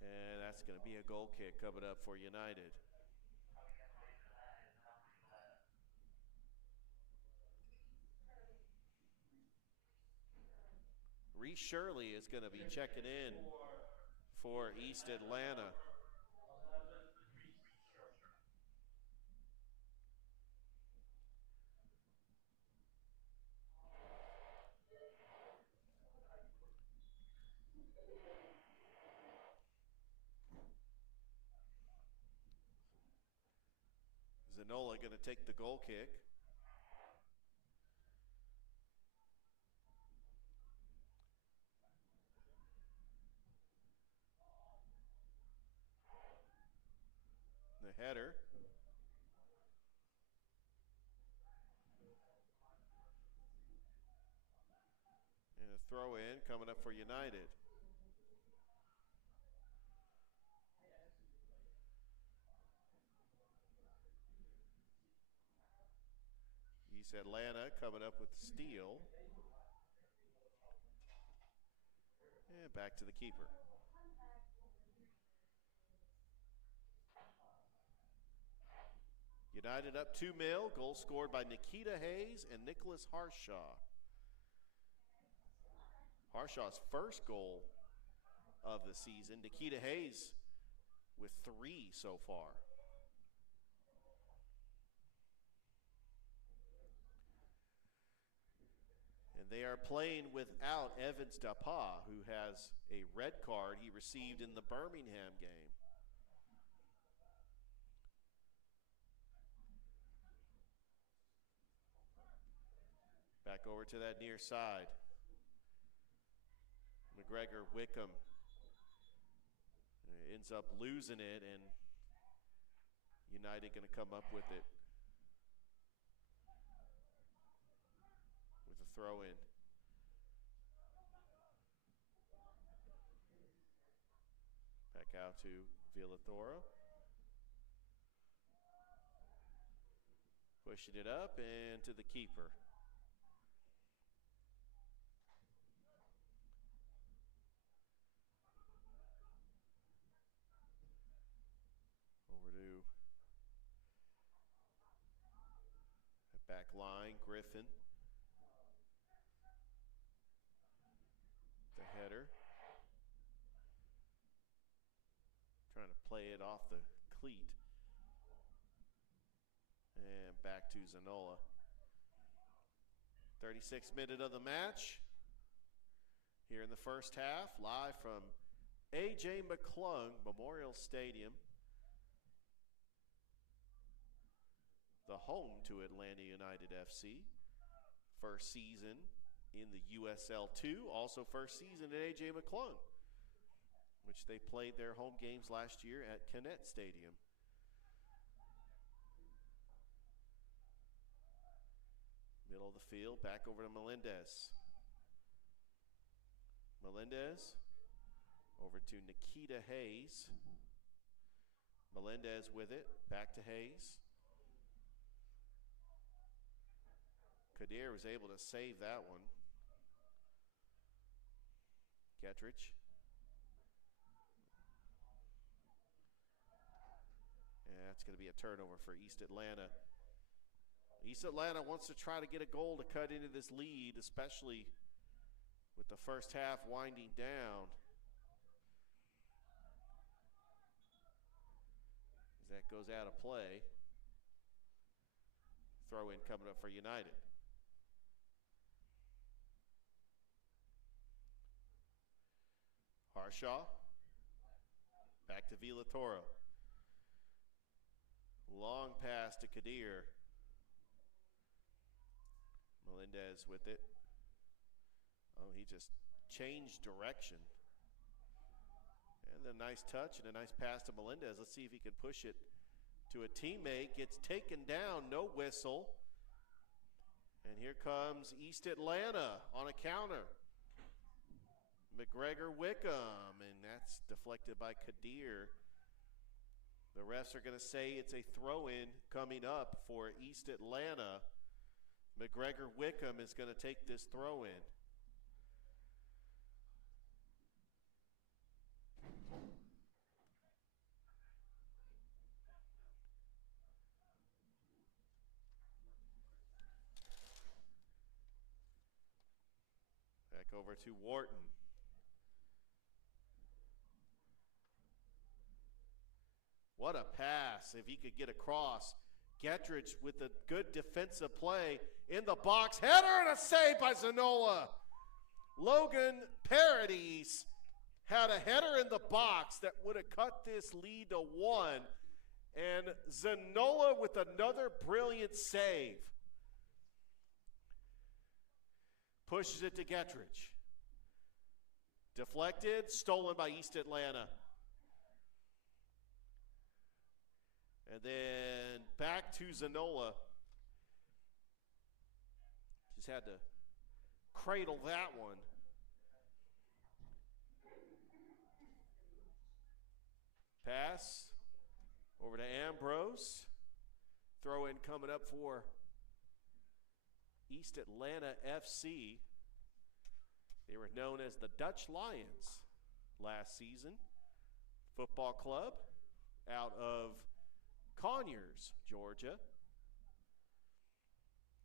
And that's going to be a goal kick coming up for United. Reese Shirley is going to be checking in for East Atlanta. Zanola going to take the goal kick. header. And a throw in coming up for United. East Atlanta coming up with the steal. And back to the keeper. United up 2-0. Goal scored by Nikita Hayes and Nicholas Harshaw. Harshaw's first goal of the season. Nikita Hayes with 3 so far. And they are playing without Evans Dapa, who has a red card he received in the Birmingham game. Back over to that near side. McGregor Wickham ends up losing it, and United going to come up with it with a throw in. Back out to Villatoro. Pushing it up and to the keeper. Back line, Griffin. The header. Trying to play it off the cleat. And back to Zanola. 36th minute of the match. Here in the first half, live from AJ McClung Memorial Stadium. The home to Atlanta United FC. First season in the USL 2. Also first season at AJ McClung, which they played their home games last year at Kennett Stadium. Middle of the field, back over to Melendez. Melendez over to Nikita Hayes. Melendez with it, back to Hayes. Kadir was able to save that one. Getrich. And that's going to be a turnover for East Atlanta. East Atlanta wants to try to get a goal to cut into this lead, especially with the first half winding down. As that goes out of play. Throw in coming up for United. Harshaw, back to Villatoro. Long pass to Kadir. Melendez with it. Oh, he just changed direction. And a nice touch and a nice pass to Melendez. Let's see if he can push it to a teammate. Gets taken down, no whistle. And here comes East Atlanta on a counter. McGregor Wickham, and that's deflected by Kadir. The refs are going to say it's a throw-in coming up for East Atlanta. McGregor Wickham is going to take this throw-in. Back over to Wharton. What a pass, if he could get across. Getrich with a good defensive play in the box. Header and a save by Zanola. Logan Paradis had a header in the box that would have cut this lead to 1. And Zanola with another brilliant save. Pushes it to Getrich. Deflected, stolen by East Atlanta. And then back to Zanola. Just had to cradle that one. Pass over to Ambrose. Throw in coming up for East Atlanta FC. They were known as the Dutch Lions last season. Football club out of Conyers, Georgia.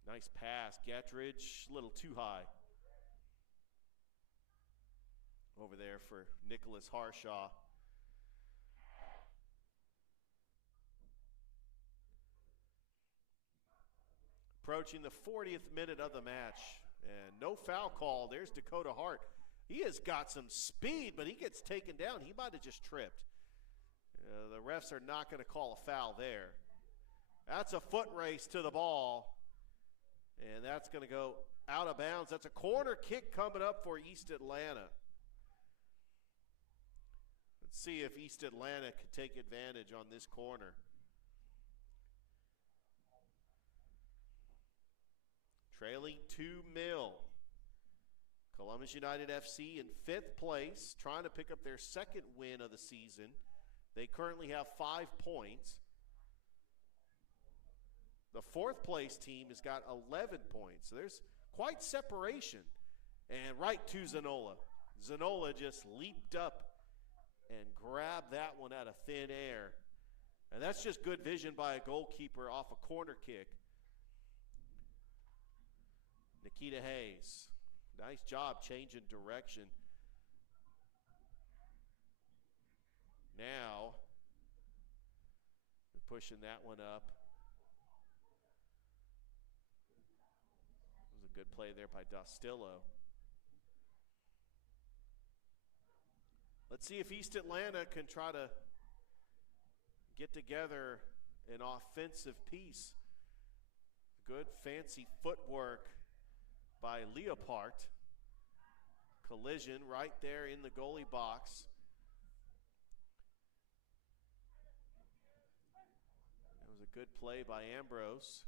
Nice pass. Gettridge, a little too high over there for Nicholas Harshaw. Approaching the 40th minute of the match, and no foul call. There's Dakota Hart. He has got some speed, but he gets taken down. He might have just tripped. The refs are not going to call a foul there. That's a foot race to the ball, and that's going to go out of bounds. That's a corner kick coming up for East Atlanta. Let's see if East Atlanta can take advantage on this corner. Trailing 2-0. Columbus United FC in 5th place, trying to pick up their second win of the season. They currently have 5 points. The 4th place team has got 11 points. So there's quite separation. And right to Zanola. Zanola just leaped up and grabbed that one out of thin air. And that's just good vision by a goalkeeper off a corner kick. Nikita Hayes. Nice job changing direction. Now, they're pushing that one up. It was a good play there by Dostillo. Let's see if East Atlanta can try to get together an offensive piece. Good fancy footwork by Leopard. Collision right there in the goalie box. That was a good play by Ambrose.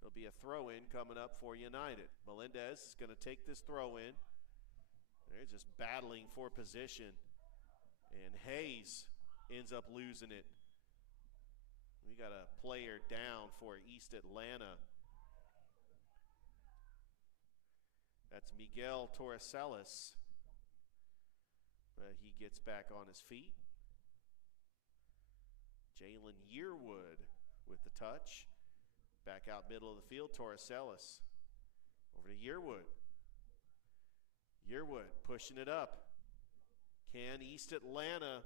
There'll be a throw-in coming up for United. Melendez is going to take this throw-in. They're just battling for position. And Hayes ends up losing it. We got a player down for East Atlanta. That's Miguel Torresellas. He gets back on his feet. Jalen Yearwood with the touch. Back out middle of the field, Torresellas. Over to Yearwood. Yearwood pushing it up. Can East Atlanta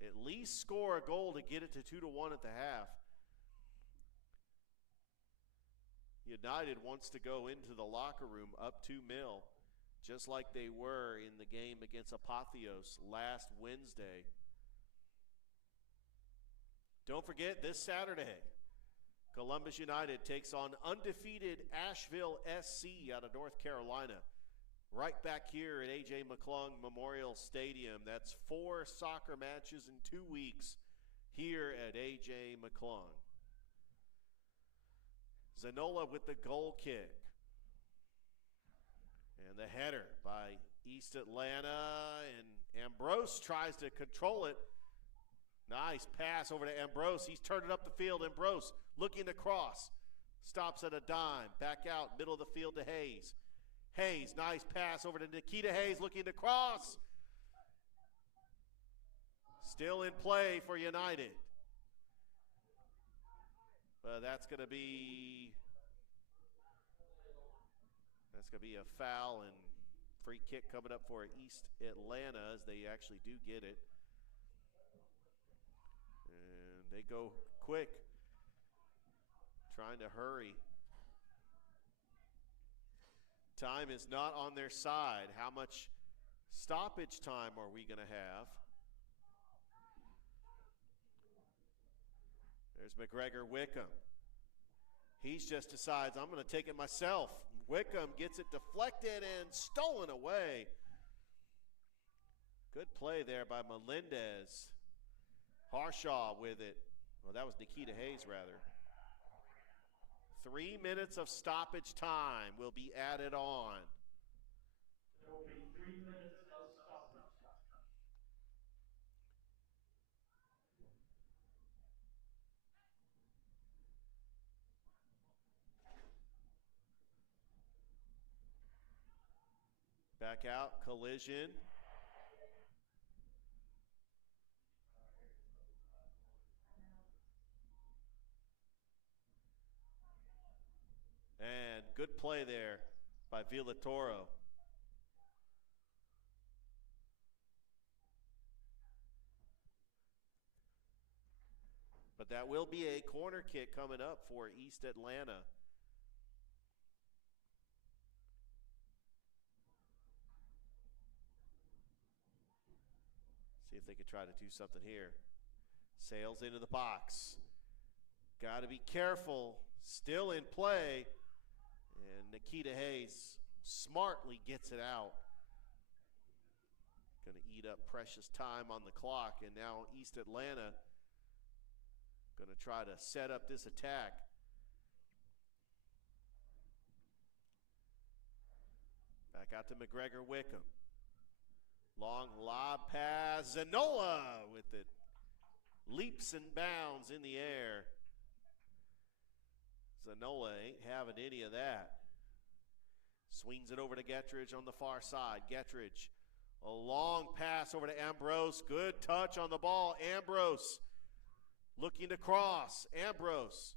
at least score a goal to get it to 2-1 at the half? United wants to go into the locker room up 2-0, just like they were in the game against Apotheos last Wednesday. Don't forget, this Saturday, Columbus United takes on undefeated Asheville SC out of North Carolina. Right back here at AJ McClung Memorial Stadium. That's 4 soccer matches in 2 weeks here at AJ McClung. Zanola with the goal kick. And the header by East Atlanta. And Ambrose tries to control it. Nice pass over to Ambrose. He's turning up the field. Ambrose looking to cross. Stops at a dime. Back out, middle of the field to Hayes. Hayes, nice pass over to Nikita Hayes looking to cross. Still in play for United. But that's going to be a foul and free kick coming up for East Atlanta as they actually do get it. And they go quick, trying to hurry. Time is not on their side. How much stoppage time are we going to have? There's McGregor Wickham. He just decides, I'm going to take it myself. Wickham gets it deflected and stolen away. Good play there by Melendez. Harshaw with it. Well, that was Nikita Hayes, rather. 3 minutes of stoppage time will be added on. There will be 3 minutes of stoppage. Back out, collision. And good play there by Villatoro. But that will be a corner kick coming up for East Atlanta. See if they can try to do something here. Sails into the box. Got to be careful. Still in play. And Nikita Hayes smartly gets it out. Going to eat up precious time on the clock. And now East Atlanta going to try to set up this attack. Back out to McGregor Wickham. Long lob pass. Zanola with it. Leaps and bounds in the air. Zanola ain't having any of that. Swings it over to Gettridge on the far side. Gettridge, a long pass over to Ambrose. Good touch on the ball. Ambrose looking to cross. Ambrose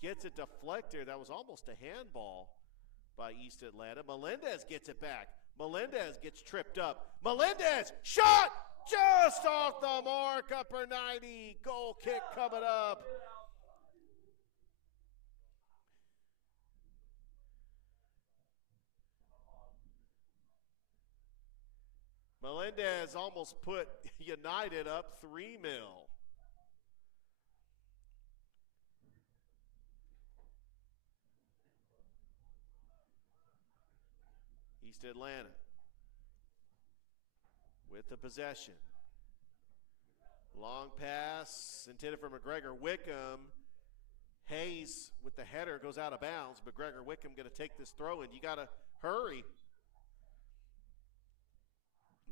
gets it deflected. That was almost a handball by East Atlanta. Melendez gets it back. Melendez gets tripped up. Melendez, shot just off the mark, upper 90. Goal kick coming up. Melendez almost put United up 3-0. East Atlanta with the possession. Long pass intended for McGregor Wickham. Hayes with the header goes out of bounds. McGregor Wickham going to take this throw in. You got to hurry.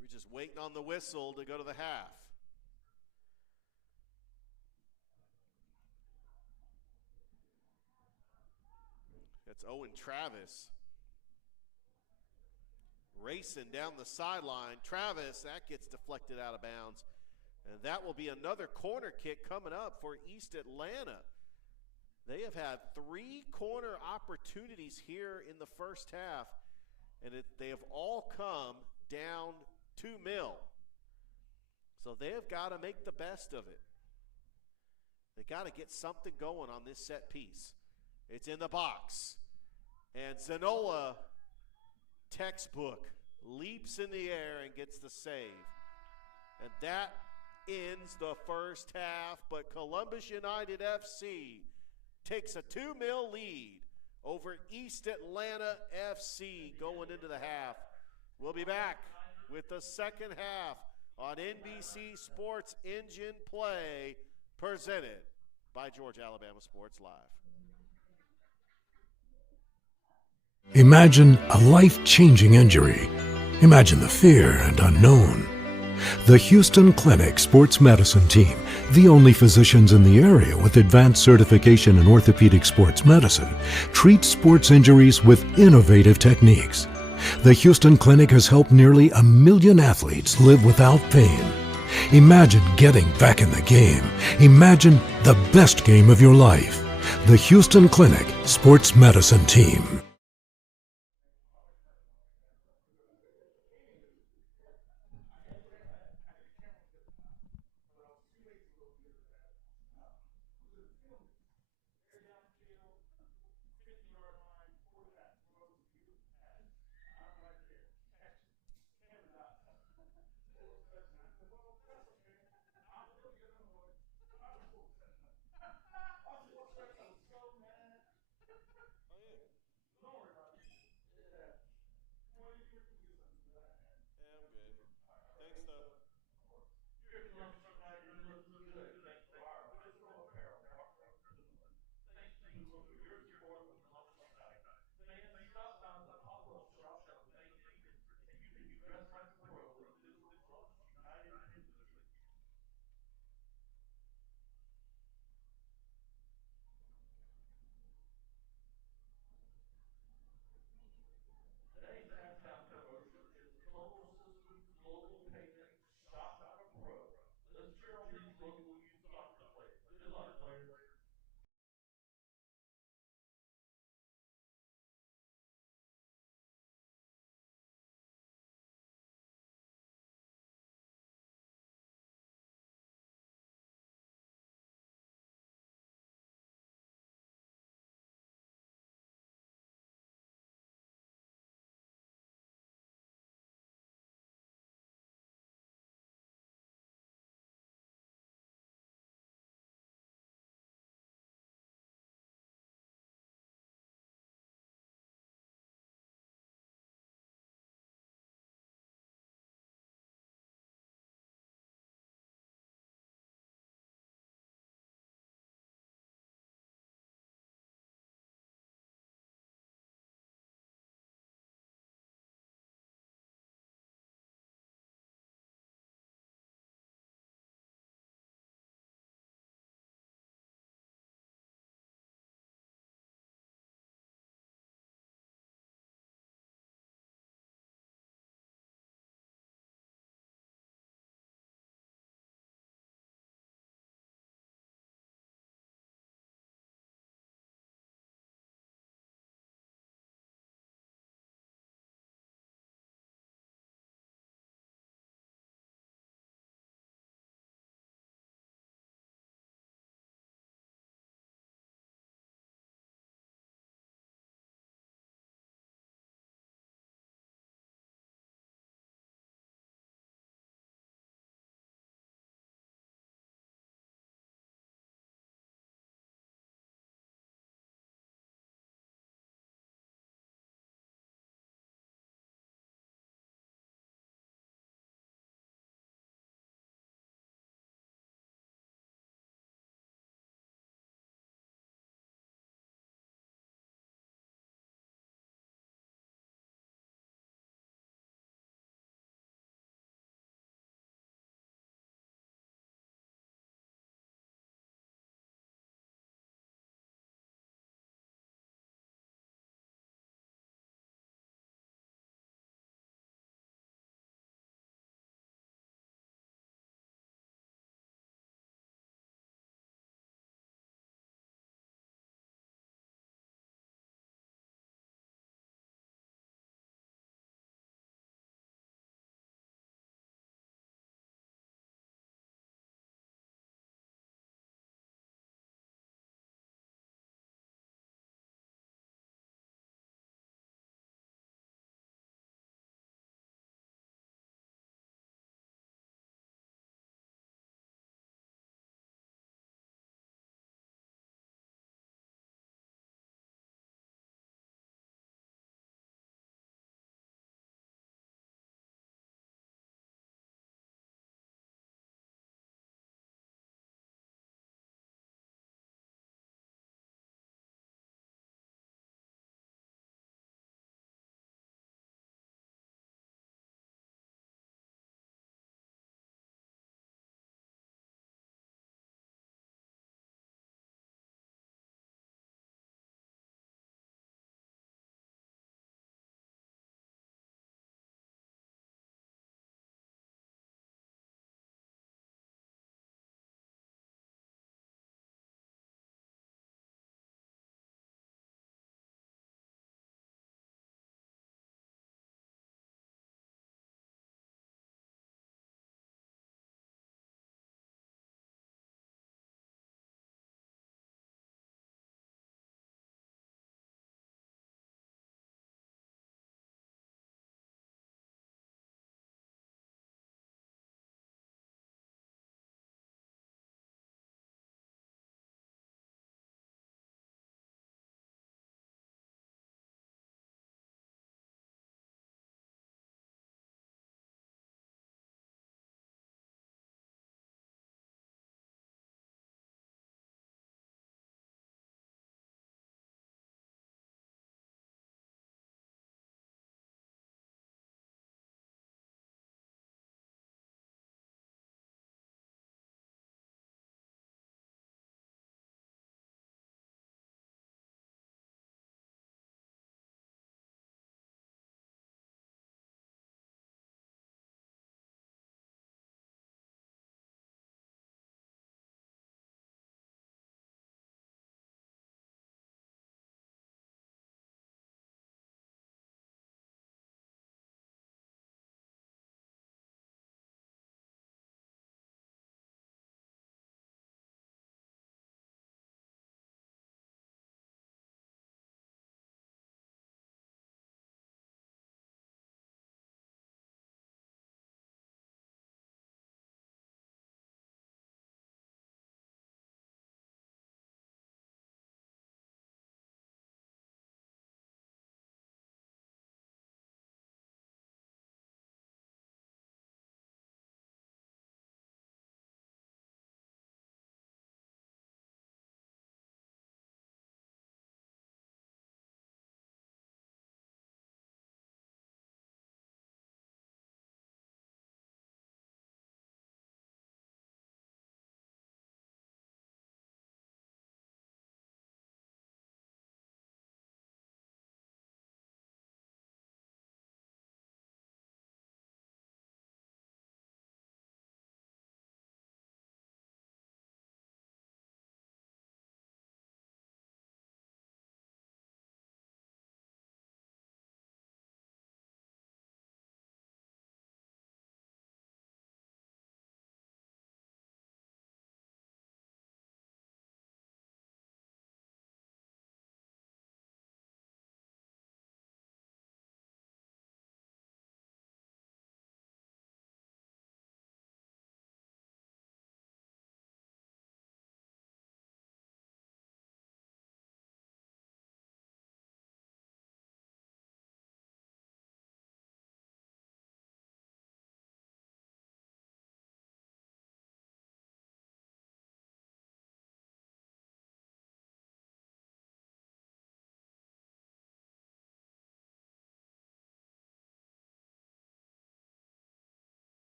We're just waiting on the whistle to go to the half. That's Owen Travis racing down the sideline. Travis, that gets deflected out of bounds. And that will be another corner kick coming up for East Atlanta. They have had 3 corner opportunities here in the first half, and they have all come down 2-0. So they have got to make the best of it. They got to get something going on this set piece. It's in the box. And Zanola, textbook, leaps in the air and gets the save. And that ends the first half, but Columbus United FC takes a 2-0 lead over East Atlanta FC going into the half. We'll be back with the second half on NBC Sports Engine Play, presented by Georgia Alabama Sports Live. Imagine a life-changing injury. Imagine the fear and unknown. The Houston Clinic Sports Medicine Team, the only physicians in the area with advanced certification in orthopedic sports medicine, treats sports injuries with innovative techniques. The Houston Clinic has helped nearly 1 million athletes live without pain. Imagine getting back in the game. Imagine the best game of your life. The Houston Clinic Sports Medicine Team.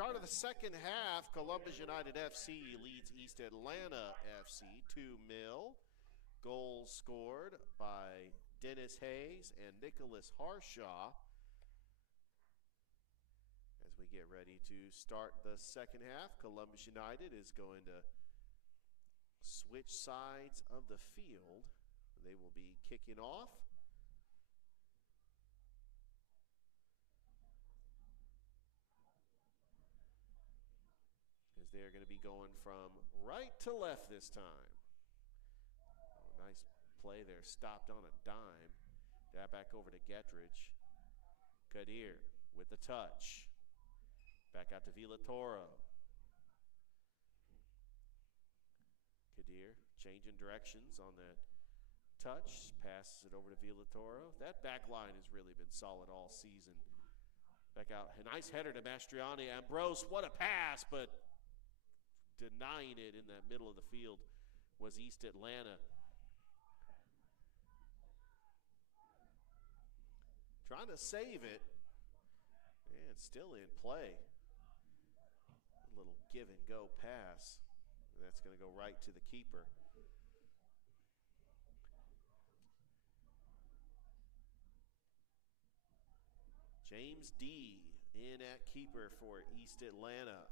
Start of the second half, Columbus United FC leads East Atlanta FC 2-0. Goals scored by Dennis Hayes and Nicholas Harshaw. As we get ready to start the second half, Columbus United is going to switch sides of the field. They will be kicking off. As they're going to be going from right to left this time. Oh, nice play there, stopped on a dime. That back over to Gettridge. Kadir with the touch. Back out to Villatoro. Kadir changing directions on that touch. Passes it over to Villatoro. That back line has really been solid all season. Back out. A nice header to Mastriani. Ambrose, what a pass, but denying it in that middle of the field was East Atlanta. Trying to save it. And still in play. A little give and go pass. And that's going to go right to the keeper. James D. in at keeper for East Atlanta.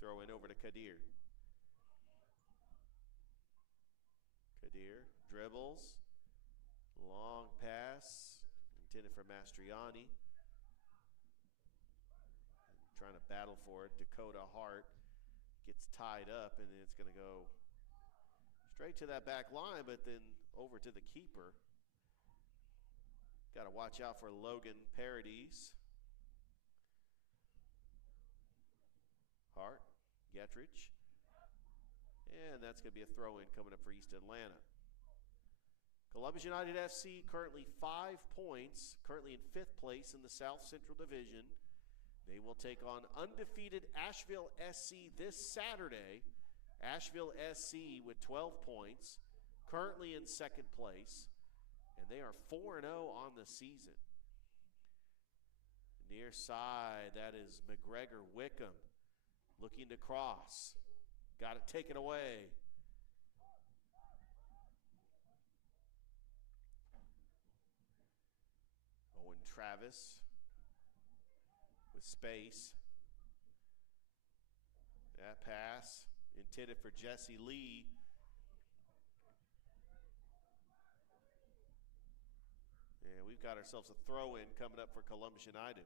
Throw in over to Kadir. Kadir dribbles. Long pass. Intended for Mastriani. Trying to battle for it. Dakota Hart gets tied up, and it's going to go straight to that back line, but then over to the keeper. Got to watch out for Logan Paradis. Hart, Gettridge. And that's going to be a throw-in coming up for East Atlanta. Columbus United FC currently 5 points, currently in 5th place in the South Central Division. They will take on undefeated Asheville SC this Saturday. Asheville SC with 12 points, currently in 2nd place, and they are 4-0 on the season. Near side, that is McGregor Wickham looking to cross. Got it taken away. Owen Travis with space. That pass intended for Jesse Lee. And we've got ourselves a throw-in coming up for Columbus United.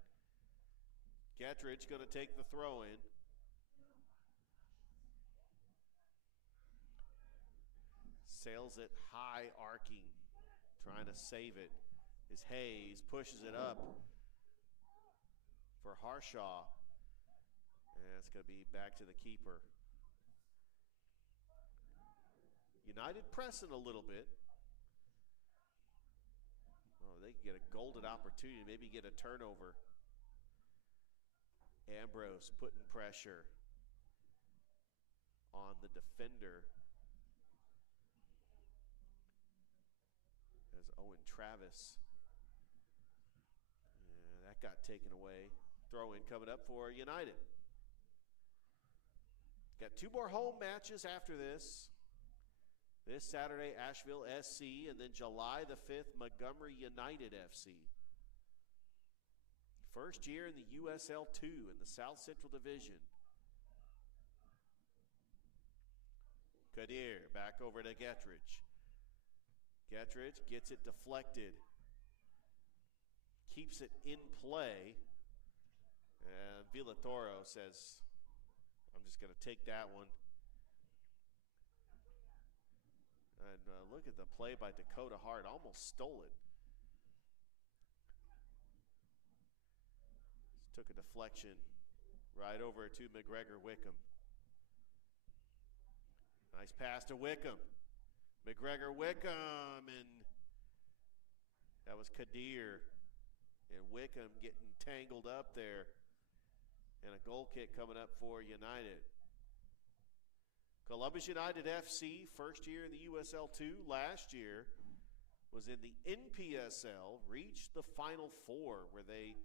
Gettridge going to take the throw-in. Sails it high, arcing, trying to save it. Is Hayes, pushes it up for Harshaw. And it's going to be back to the keeper. United pressing a little bit. Oh, they can get a golden opportunity, maybe get a turnover. Ambrose putting pressure on the defender. As Owen Travis. And that got taken away. Throw-in coming up for United. Got 2 more home matches after this. This Saturday, Asheville SC, and then July the 5th, Montgomery United FC. First year in the USL 2 in the South Central Division. Kadir back over to Gettridge. Gettridge gets it deflected. Keeps it in play. And Villatoro says, I'm just going to take that one. And look at the play by Dakota Hart. Almost stole it. Just took a deflection right over to McGregor Wickham. Nice pass to Wickham. McGregor Wickham, and that was Kadir. And Wickham getting tangled up there. And a goal kick coming up for United. Columbus United FC, first year in the USL 2 last year, was in the NPSL, reached the Final Four where they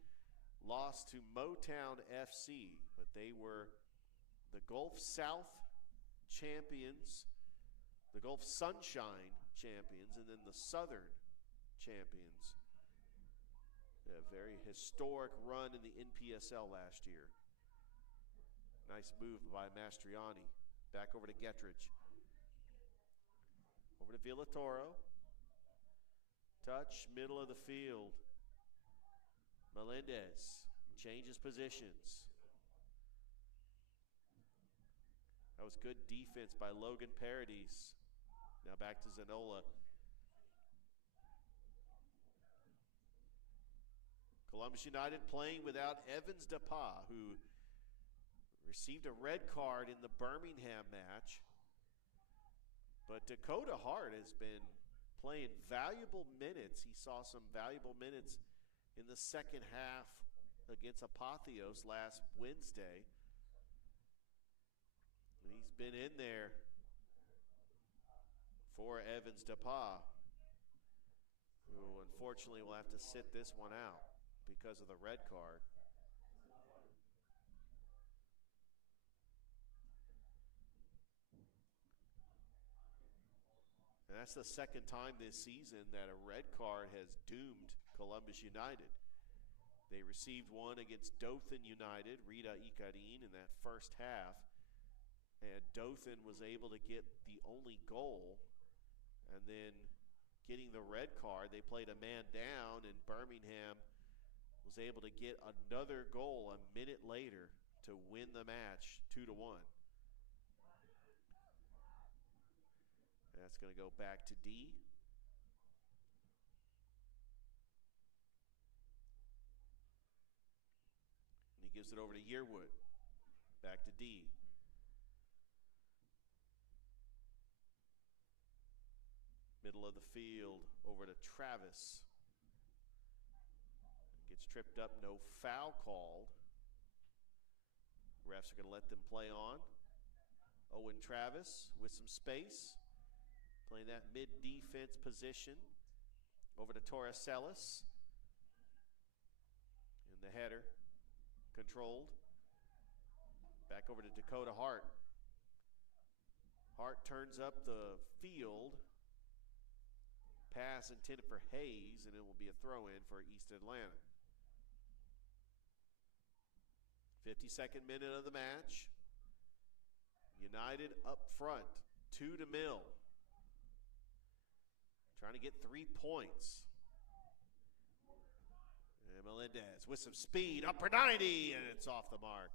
lost to Motown FC, but they were the Gulf South champions, the Gulf Sunshine champions, and then the Southern champions. A very historic run in the NPSL last year. Nice move by Mastriani. Back over to Gettridge. Over to Villatoro. Touch, middle of the field. Melendez changes positions. That was good defense by Logan Paradis. Now back to Zanola. Columbus United playing without Evans DePa, who received a red card in the Birmingham match. But Dakota Hart has been playing valuable minutes. He saw some valuable minutes in the second half against Apotheos last Wednesday. And he's been in there for Evans DePa, who unfortunately will have to sit this one out because of the red card. And that's the second time this season that a red card has doomed Columbus United. They received one against Dothan United, Rita Icarin, in that first half. And Dothan was able to get the only goal. And then getting the red card, they played a man down, and Birmingham was able to get another goal a minute later to win the match 2-1. That's going to go back to D. And he gives it over to Yearwood. Back to D. Middle of the field, over to Travis. Gets tripped up, no foul called. Refs are going to let them play on. Owen Travis with some space. Playing that mid-defense position. Over to Torresellas. And the header controlled. Back over to Dakota Hart. Hart turns up the field. Pass intended for Hayes, and it will be a throw-in for East Atlanta. 52nd minute of the match. United up front, 2-0. Trying to get 3 points. And Melendez with some speed, up for 90, and it's off the mark.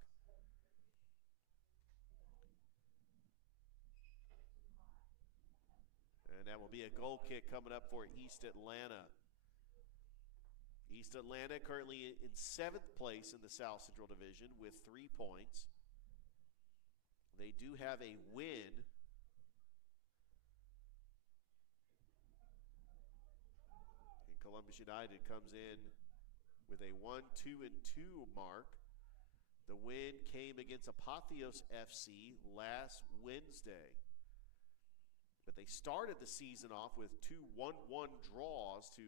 And that will be a goal kick coming up for East Atlanta. East Atlanta currently in 7th place in the South Central Division with 3 points. They do have a win. And Columbus United comes in with a 1-2-2 mark. The win came against Apotheos FC last Wednesday. But they started the season off with 2 1-1 draws to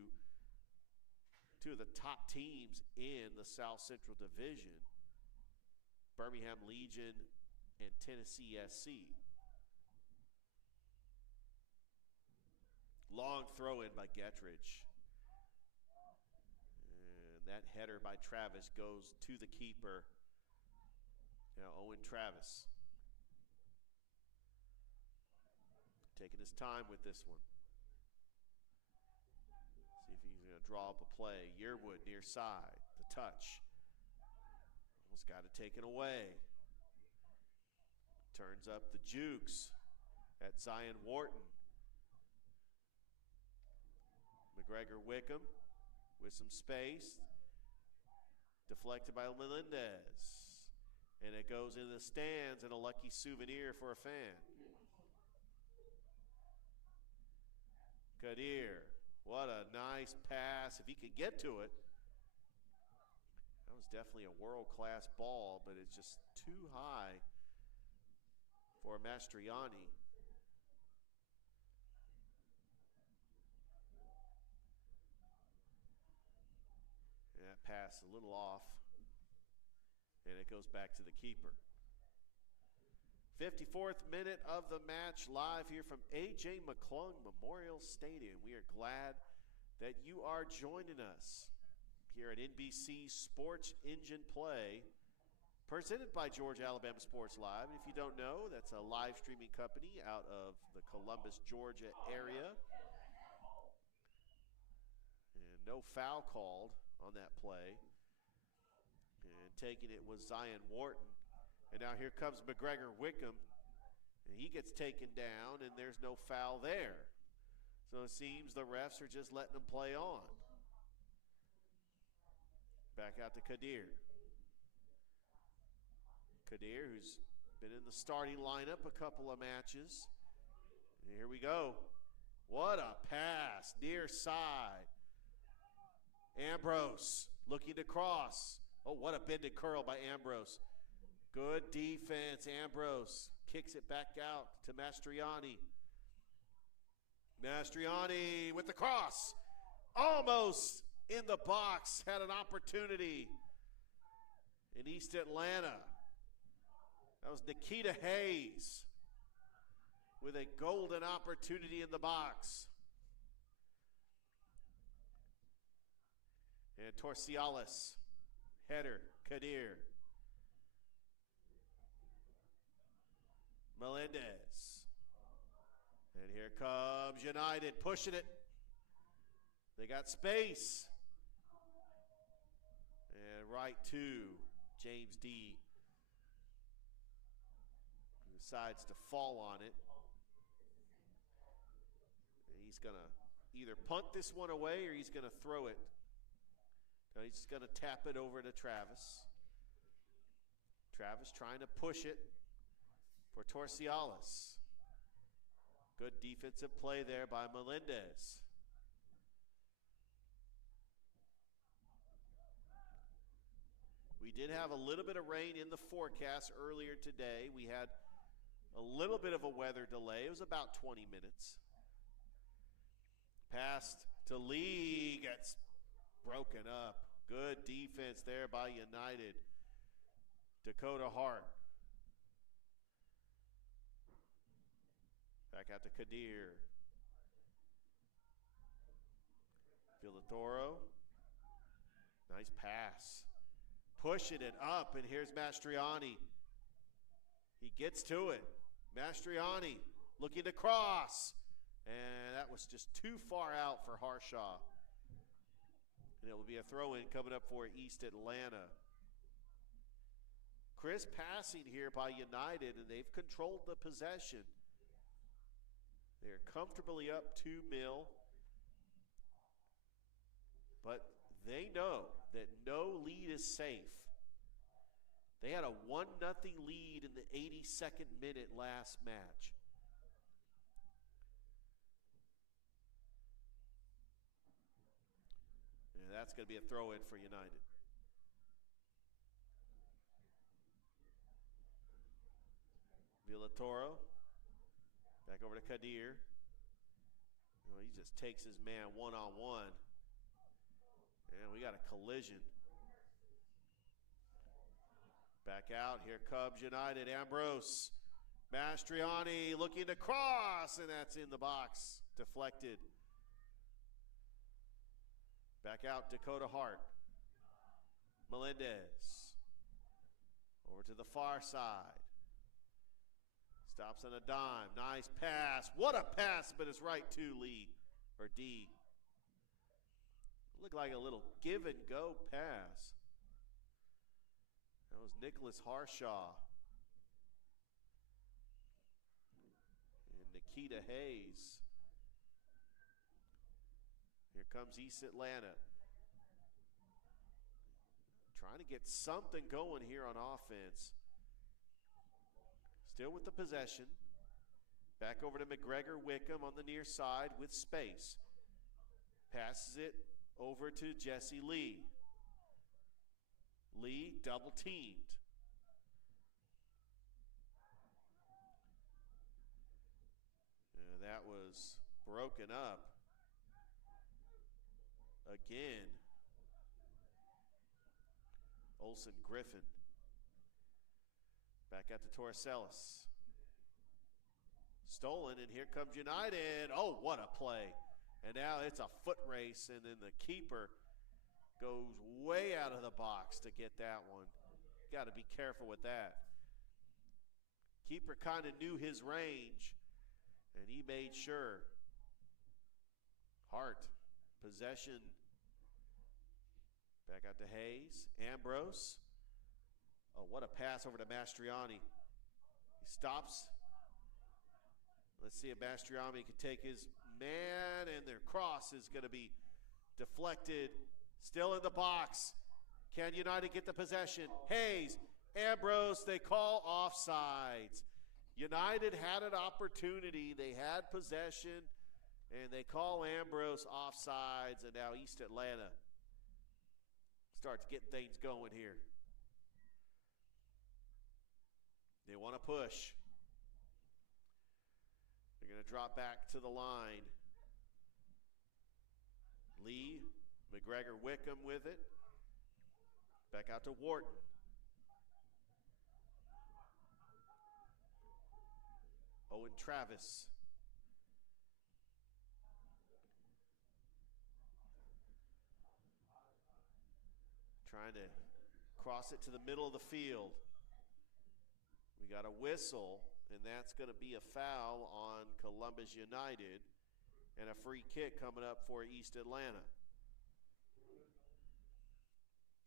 two of the top teams in the South Central Division, Birmingham Legion and Tennessee SC. Long throw in by Gettridge. And that header by Travis goes to the keeper. Now Owen Travis. Taking his time with this one. See if he's going to draw up a play. Yearwood near side. The touch. Almost got it taken away. Turns up the jukes at Zion Wharton. McGregor Wickham with some space. Deflected by Melendez. And it goes into the stands and a lucky souvenir for a fan. Kadir, what a nice pass. If he could get to it. That was definitely a world-class ball, but it's just too high for Mastriani. pass a little off, and it goes back to the keeper. 54th minute of the match, live here from AJ McClung Memorial Stadium. We are glad that you are joining us here at NBC Sports Engine Play, presented by Georgia Alabama Sports Live. And if you don't know, that's a live streaming company out of the Columbus, Georgia area. And no foul called on that play. And taking it was Zion Wharton. And now here comes McGregor Wickham. And he gets taken down, and there's no foul there. So it seems the refs are just letting him play on. Back out to Kadir. Kadir, who's been in the starting lineup a couple of matches. And here we go. What a pass, near side. Ambrose looking to cross. Oh, what a bend and curl by Ambrose. Good defense. Ambrose kicks it back out to Mastriani. Mastriani with the cross. Almost in the box. Had an opportunity in East Atlanta. That was Nikita Hayes with a golden opportunity in the box. And Torcialis, header, Kadir. Melendez. And here comes United, pushing it. They got space. And right to James D. Who decides to fall on it. And he's going to either punt this one away or he's going to throw it. So he's just going to tap it over to Travis. Travis trying to push it for Torcialis. Good defensive play there by Melendez. We did have a little bit of rain in the forecast earlier today. We had a little bit of a weather delay. It was about 20 minutes. Passed to Lee, gets broken up. Good defense there by United. Dakota Hart. Back out to Kadir. Villatoro. Nice pass. Pushing it up, and here's Mastriani. He gets to it. Mastriani looking to cross. And that was just too far out for Harshaw. And it will be a throw-in coming up for East Atlanta. Chris passing here by United, and they've controlled the possession. They're comfortably up 2-0. But they know that no lead is safe. They had a 1-0 lead in the 82nd minute last match. And that's going to be a throw-in for United. Villatoro. Back over to Kadir. Well, he just takes his man one-on-one. And we got a collision. Back out. Here comes United. Ambrose. Mastriani looking to cross, and that's in the box. Deflected. Back out, Dakota Hart. Melendez. Over to the far side. Stops on a dime. Nice pass. What a pass, but it's right to Lee, or D. Looked like a little give and go pass. That was Nicholas Harshaw. And Nikita Hayes. Here comes East Atlanta. Trying to get something going here on offense. Still with the possession. Back over to McGregor Wickham on the near side with space. Passes it over to Jesse Lee. Lee double teamed. And that was broken up again. Olsen Griffin. Back out to Torricellis. Stolen, and here comes United. Oh, what a play. And now it's a foot race, and then the keeper goes way out of the box to get that one. Got to be careful with that. Keeper kind of knew his range, and he made sure. Hart, possession. Back out to Hayes. Ambrose. Oh, what a pass over to Mastriani. He stops. Let's see if Mastriani can take his man, and their cross is going to be deflected. Still in the box. Can United get the possession? Hayes, Ambrose, they call offsides. United had an opportunity. They had possession, and they call Ambrose offsides, and now East Atlanta starts getting things going here. They want to push. They're going to drop back to the line. Lee, McGregor, Wickham with it. Back out to Wharton. Owen Travis. Trying to cross it to the middle of the field. We got a whistle, and that's going to be a foul on Columbus United, and a free kick coming up for East Atlanta.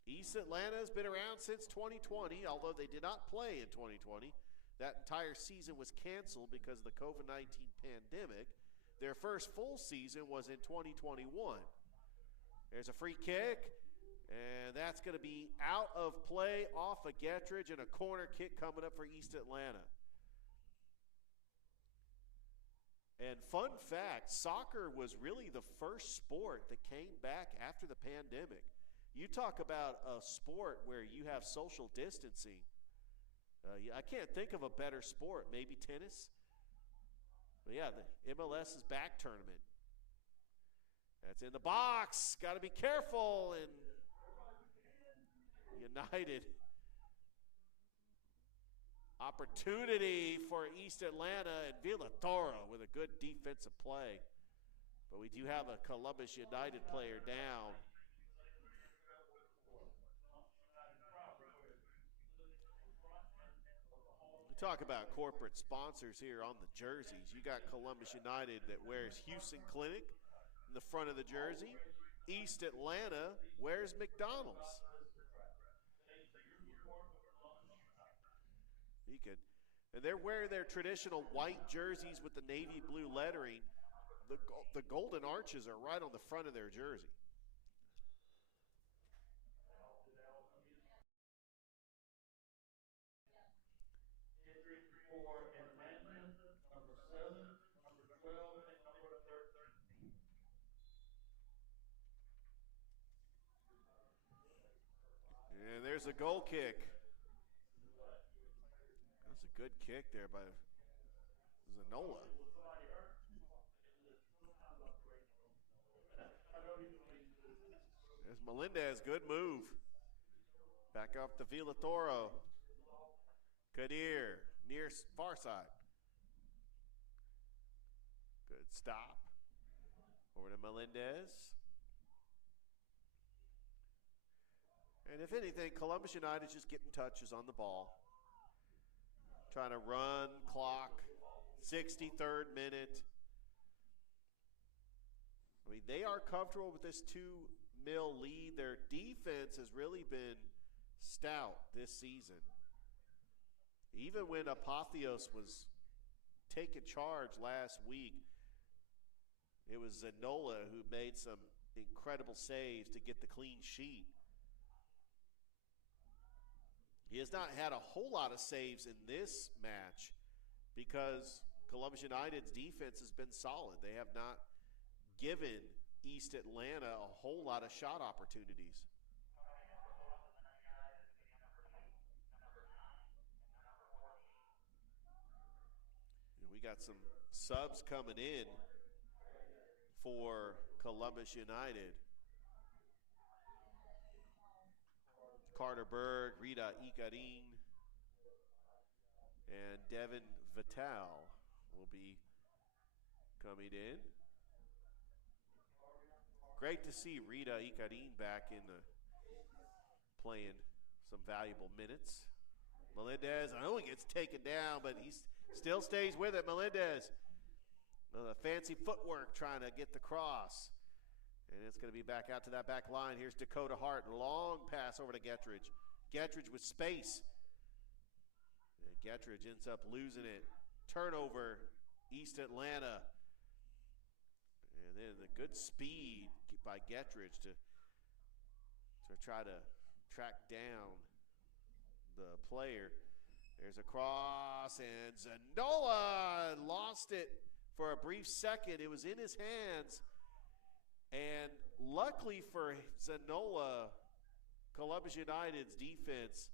East Atlanta has been around since 2020, although they did not play in 2020. That entire season was canceled because of the COVID-19 pandemic. Their first full season was in 2021. There's a free kick, and that's going to be out of play off of Gettridge, and a corner kick coming up for East Atlanta. And fun fact, soccer was really the first sport that came back after the pandemic. You talk about a sport where you have social distancing. I can't think of a better sport, maybe tennis. But yeah, the MLS's back tournament. That's in the box. Got to be careful. And United. Opportunity for East Atlanta, and Villatoro with a good defensive play. But we do have a Columbus United player down. Talk about corporate sponsors here on the jerseys. You got Columbus United that wears Houston Clinic in the front of the jersey. East Atlanta wears McDonald's. And they're wearing their traditional white jerseys with the navy blue lettering. The golden arches are right on the front of their jersey. And there's a goal kick. That's a good kick there by Zanola. There's Melendez, good move. Back up to Villatoro. Kadir, near far side. Good stop. Over to Melendez. And if anything, Columbus United is just getting touches on the ball. Trying to run, clock, 63rd minute. I mean, they are comfortable with this 2-0 lead. Their defense has really been stout this season. Even when Apotheos was taking charge last week, it was Zanola who made some incredible saves to get the clean sheet. He has not had a whole lot of saves in this match because Columbus United's defense has been solid. They have not given East Atlanta a whole lot of shot opportunities. And we got some subs coming in for Columbus United. Carter Berg, Rita Ikarin, and Devin Vital will be coming in. Great to see Rita Ikarin back in the playing some valuable minutes. Melendez, I know he gets taken down, but he still stays with it. Melendez, the fancy footwork trying to get the cross. And it's going to be back out to that back line. Here's Dakota Hart. Long pass over to Gettridge. Gettridge with space. And Gettridge ends up losing it. Turnover, East Atlanta. And then the good speed by Gettridge to try to track down the player. There's a cross, and Zanola lost it for a brief second. It was in his hands. And luckily for Zanola, Columbus United's defense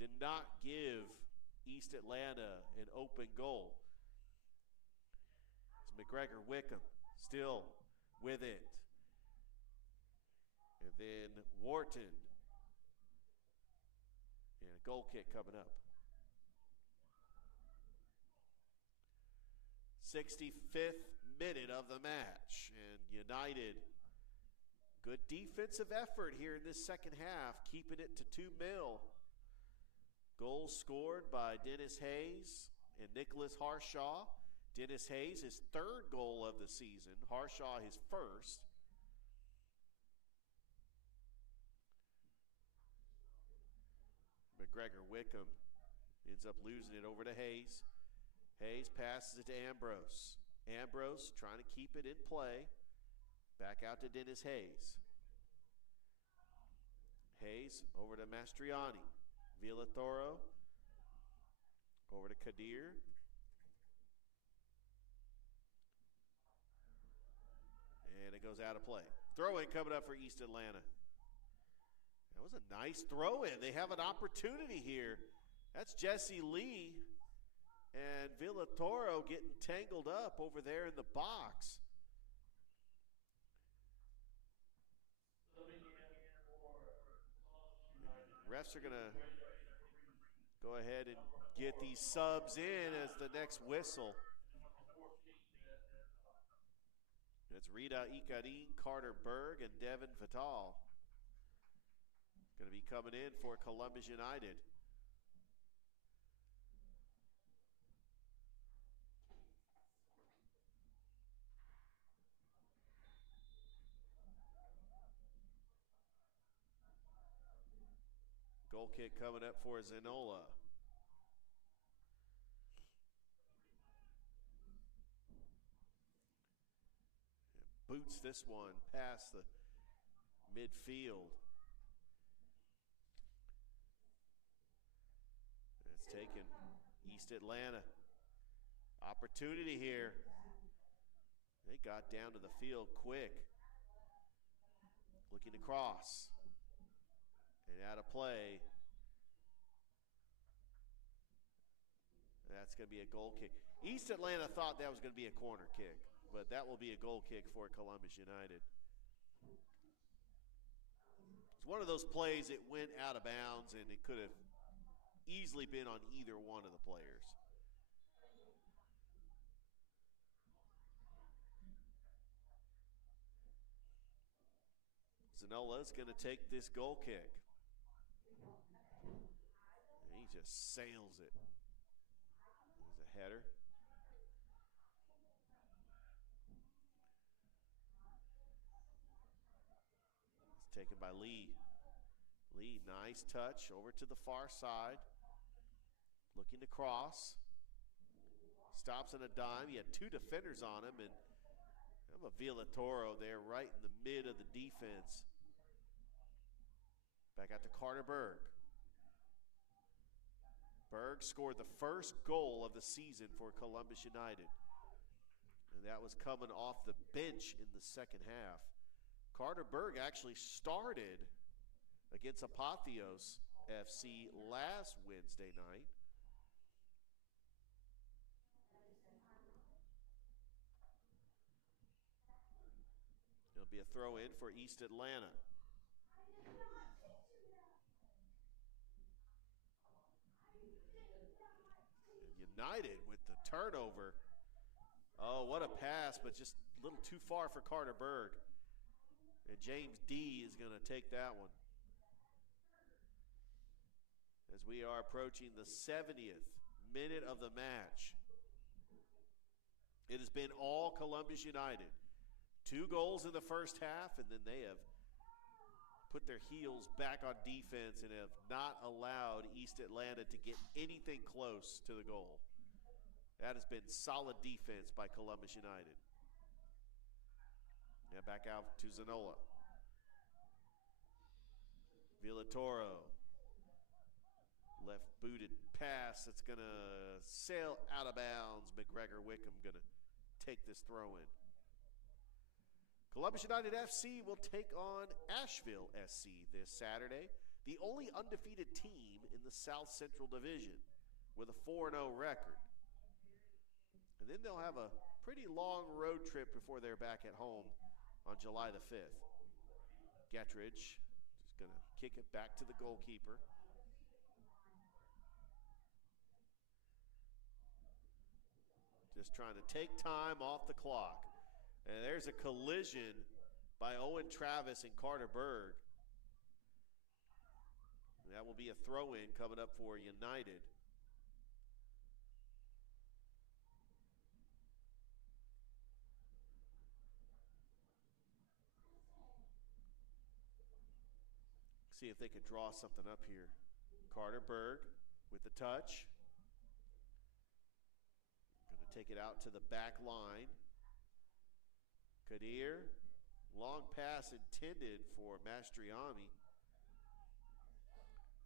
did not give East Atlanta an open goal. It's McGregor Wickham still with it. And then Wharton. And a goal kick coming up. 65th minute of the match. And United, good defensive effort here in this second half, keeping it to 2-0. Goals scored by Dennis Hayes and Nicholas Harshaw. Dennis Hayes, his third goal of the season. Harshaw, his first. McGregor Wickham ends up losing it over to Hayes. Hayes passes it to Ambrose. Ambrose trying to keep it in play. Back out to Dennis Hayes. Hayes over to Mastriani. Villatoro over to Kadir. And it goes out of play. Throw-in coming up for East Atlanta. That was a nice throw-in. They have an opportunity here. That's Jesse Lee and Villatoro getting tangled up over there in the box. Refs are going to go ahead and get these subs in as the next whistle. It's Rita Ikarin, Carter Berg, and Devin Vital. Going to be coming in for Columbus United. Goal kick coming up for Zanola. Boots this one past the midfield. It's taken East Atlanta. Opportunity here. They got down to the field quick. Looking to cross. And out of play. That's going to be a goal kick. East Atlanta thought that was going to be a corner kick, but that will be a goal kick for Columbus United. It's one of those plays that went out of bounds, and it could have easily been on either one of the players. Zanola is going to take this goal kick. And he just sails it. There's a header. It's taken by Lee. Lee, nice touch over to the far side. Looking to cross. Stops on a dime. He had two defenders on him, and a Villatoro there right in the mid of the defense. Back out to Carter Berg. Berg scored the first goal of the season for Columbus United. And that was coming off the bench in the second half. Carter Berg actually started against Apotheos FC last Wednesday night. It'll be a throw in for East Atlanta. United with the turnover. Oh, what a pass, but just a little too far for Carter Berg. And James D is going to take that one. As we are approaching the 70th minute of the match. It has been all Columbus United. 2 goals in the first half, and then they have put their heels back on defense and have not allowed East Atlanta to get anything close to the goal. That has been solid defense by Columbus United. Yeah, back out to Zanola. Villatoro. Left-booted pass that's going to sail out of bounds. McGregor Wickham going to take this throw in. Columbus United FC will take on Asheville SC this Saturday, the only undefeated team in the South Central Division with a 4-0 record. And then they'll have a pretty long road trip before they're back at home on July the 5th. Gettridge just going to kick it back to the goalkeeper. Just trying to take time off the clock. And there's a collision by Owen Travis and Carter Berg. And that will be a throw-in coming up for United. See if they could draw something up here. Carter Berg with the touch. Going to take it out to the back line. Kadir, long pass intended for Mastriani.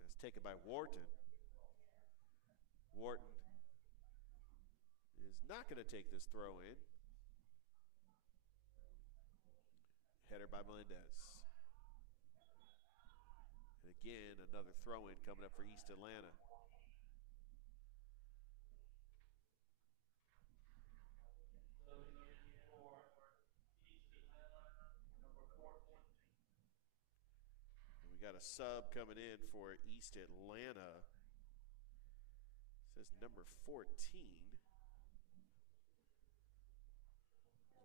That's taken by Wharton. Wharton is not going to take this throw in. Header by Melendez. And again, another throw in coming up for East Atlanta. We got a sub coming in for East Atlanta. It says number 14.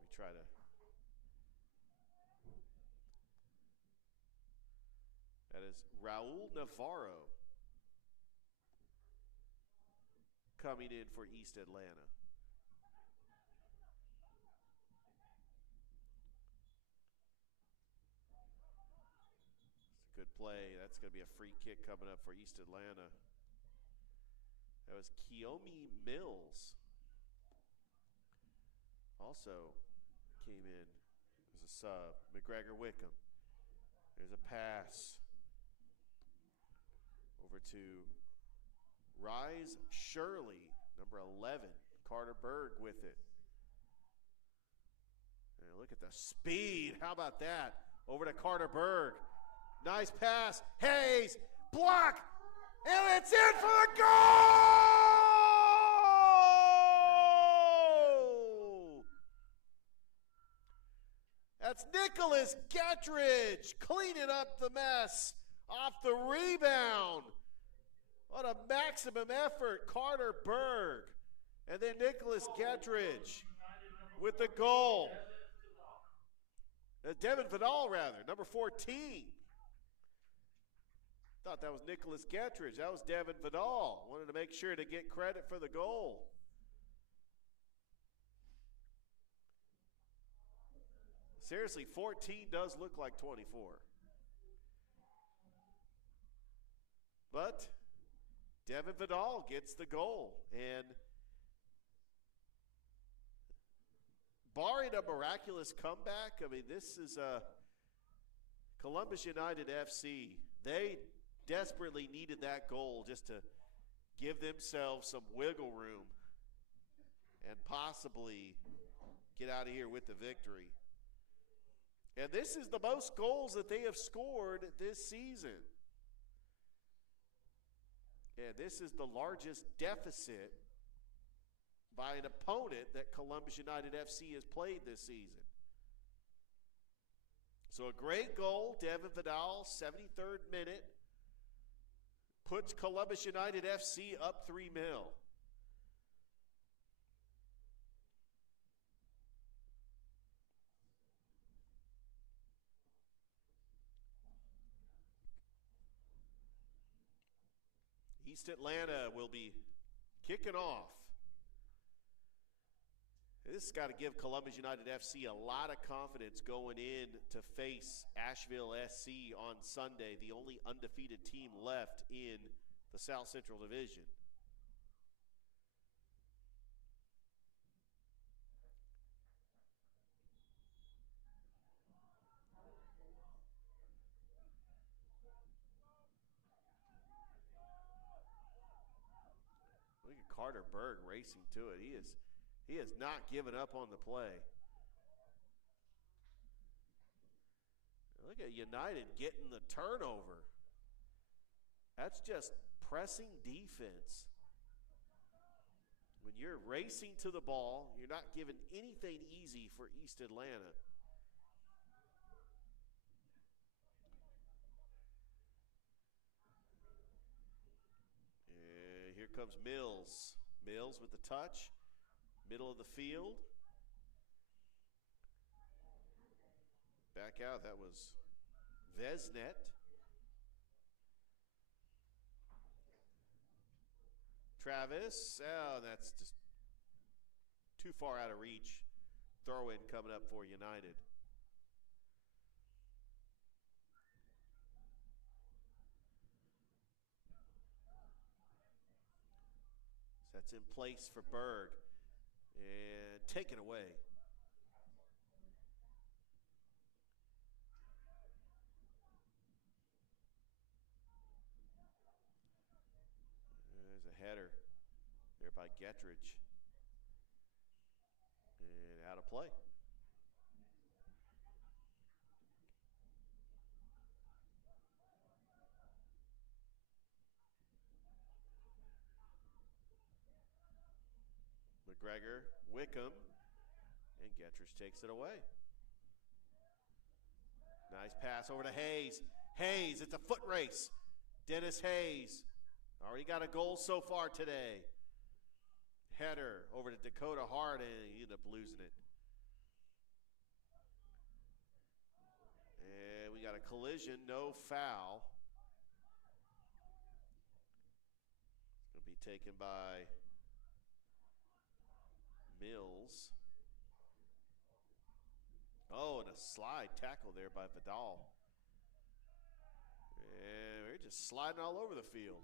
We try to. That is Raul Navarro coming in for East Atlanta. Good play. That's going to be a free kick coming up for East Atlanta. That was Kiyomi Mills. Also came in as a sub. McGregor Wickham. There's a pass over to Rise Shirley, number 11. Carter Berg with it. And look at the speed. How about that? Over to Carter Berg. Nice pass. Hayes, block, and it's in for the goal! That's Nicholas Gettridge cleaning up the mess off the rebound. What a maximum effort, Carter Berg. And then Nicholas Gettridge with the goal. Devin Vidal, rather, number 14. Thought that was Nicholas Gettridge. That was Devin Vidal. Wanted to make sure to get credit for the goal. Seriously, 14 does look like 24. But Devin Vidal gets the goal. And barring a miraculous comeback, I mean, this is Columbus United FC. They desperately needed that goal just to give themselves some wiggle room and possibly get out of here with the victory. And this is the most goals that they have scored this season. And this is the largest deficit by an opponent that Columbus United FC has played this season. So a great goal, Devin Vidal, 73rd minute, puts Columbus United FC up 3-0. East Atlanta will be kicking off. This has got to give Columbus United FC a lot of confidence going in to face Asheville SC on Sunday, the only undefeated team left in the South Central Division. Look at Carter Berg racing to it. He has not given up on the play. Look at United getting the turnover. That's just pressing defense. When you're racing to the ball, you're not giving anything easy for East Atlanta. And here comes Mills. Mills with the touch, middle of the field. Back out, that was Vesnet. Travis, oh, that's just too far out of reach. Throw in coming up for United. That's in place for Berg. And taken away. There's a header there by Gettridge. And out of play. McGregor, Wickham, and Gettridge takes it away. Nice pass over to Hayes. Hayes, it's a foot race. Dennis Hayes already got a goal so far today. Header over to Dakota Hart, and he ended up losing it. And we got a collision, no foul. It's going to be taken by Mills. Oh, and a slide tackle there by Vidal. And we're just sliding all over the field.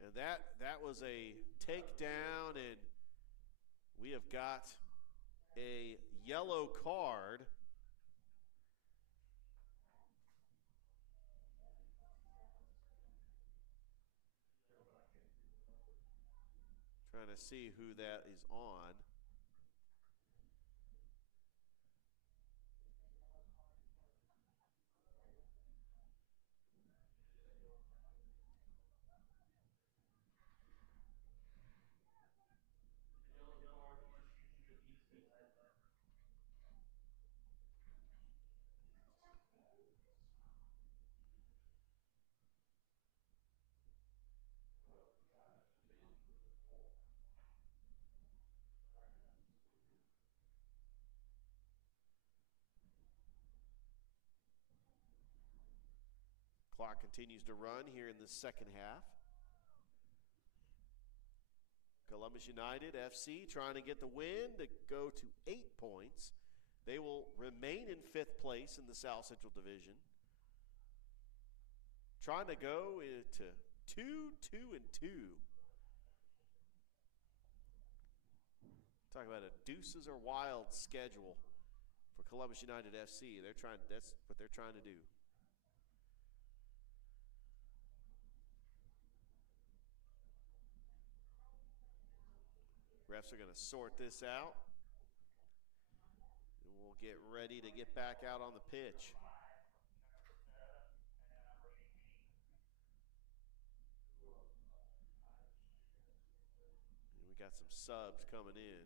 And that was a takedown, and we have got a yellow card. Trying to see who that is on. Clock continues to run here in the second half. Columbus United FC trying to get the win to go to 8 points. They will remain in 5th place in the South Central Division. Trying to go into 2-2-2. Talk about a deuces or wild schedule for Columbus United FC. That's what they're trying to do. Refs are going to sort this out. And we'll get ready to get back out on the pitch. And we got some subs coming in.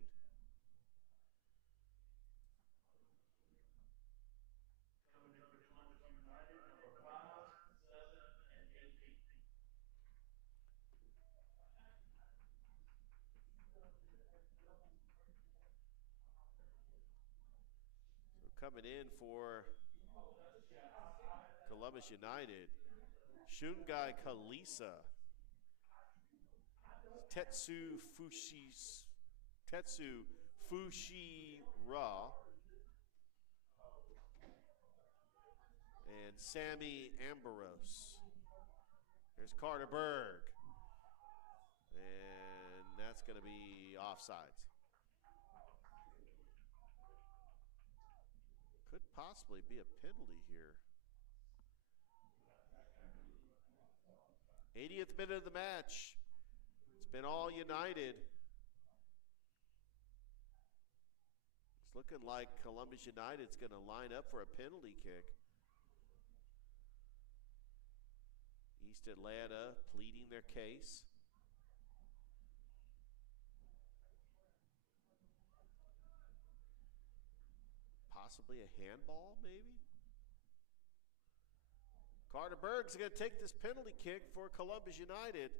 Coming in for Columbus United, Shungai Kalisa. Tetsu Fushira. And Sammy Ambrose. Here's Carter Berg. And that's going to be offsides. Could possibly be a penalty here. 80th minute of the match. It's been all United. It's looking like Columbus United's going to line up for a penalty kick. East Atlanta pleading their case. Possibly a handball, maybe? Carter Berg's going to take this penalty kick for Columbus United.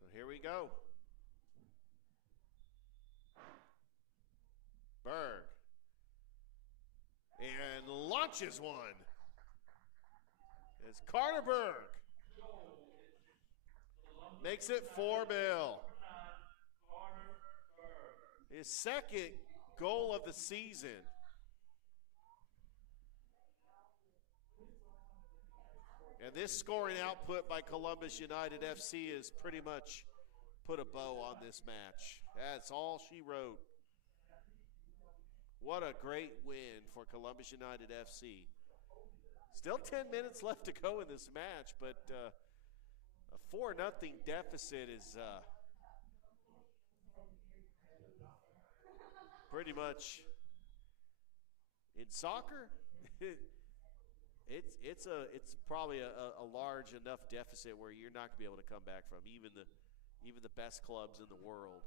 So here we go. Berg. And launches one. It's Carter Berg. Makes it 4-0. His second goal of the season. And this scoring output by Columbus United FC has pretty much put a bow on this match. That's all she wrote. What a great win for Columbus United FC. Still 10 minutes left to go in this match, but a 4-0 deficit is pretty much in soccer. It's probably a large enough deficit where you're not going to be able to come back from. Even the best clubs in the world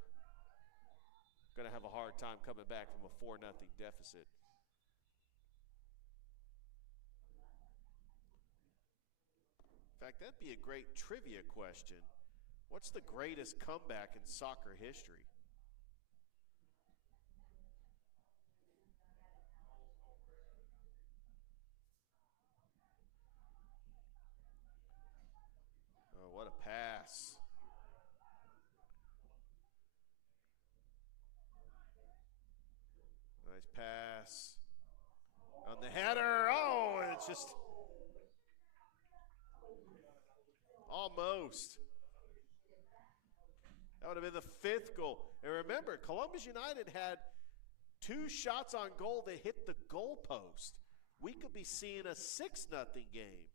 going to have a hard time coming back from a 4-0 deficit. In fact, that'd be a great trivia question. What's the greatest comeback in soccer history? Oh, what a pass. Nice pass. On the header. Oh, and it's just almost. That would have been the 5th goal. And remember, Columbus United had 2 shots on goal that hit the goalpost. We could be seeing a 6-0 game.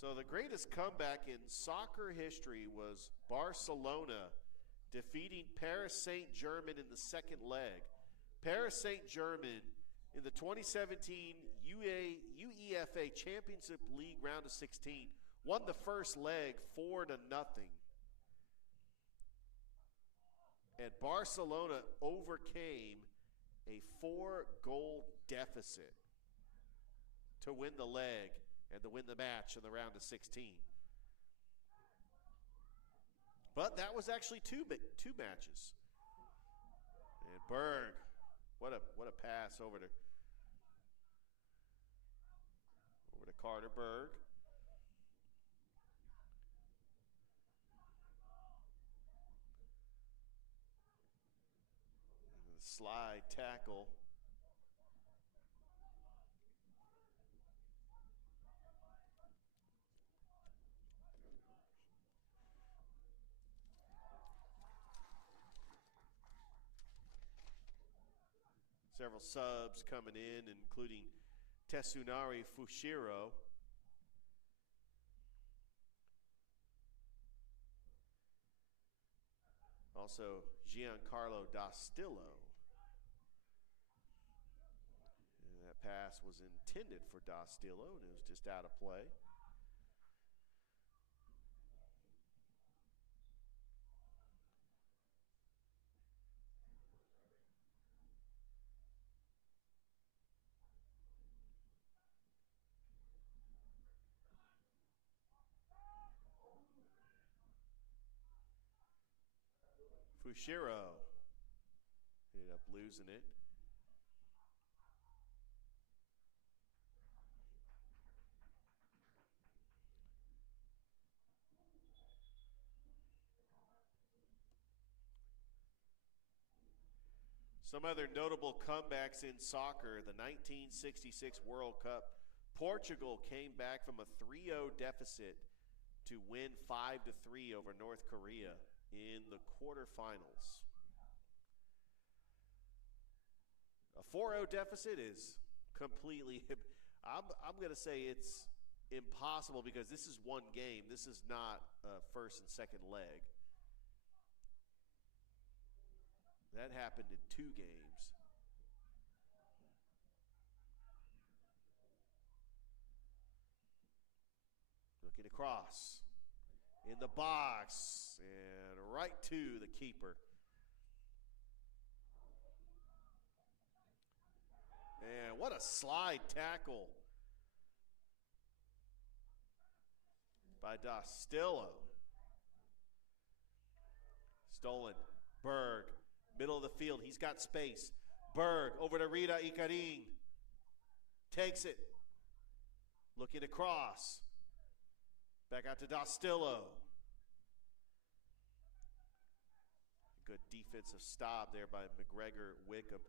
So the greatest comeback in soccer history was Barcelona defeating Paris Saint-Germain in the second leg. Paris Saint-Germain in the 2017 UEFA Championship League round of 16 won the first leg 4-0. And Barcelona overcame a 4-goal deficit to win the leg and to win the match in the round of 16. But that was actually two matches. And Berg, what a pass over to Carter Berg. And the slide tackle. Several subs coming in, including Tetsunari Fushiro. Also, Giancarlo Dostillo. And that pass was intended for Dostillo, and it was just out of play. Fushiro ended up losing it. Some other notable comebacks in soccer, the 1966 World Cup. Portugal came back from a 3-0 deficit to win 5-3 over North Korea in the quarterfinals. A 4-0 deficit is completely, I'm going to say it's impossible because this is one game. This is not a first and second leg. That happened in 2 games. Looking across in the box and right to the keeper. And what a slide tackle by Dostillo. Stolen. Berg. Middle of the field. He's got space. Berg over to Rita Icarin. Takes it. Looking across. Back out to Dostillo. Good defensive stop there by McGregor Wickham.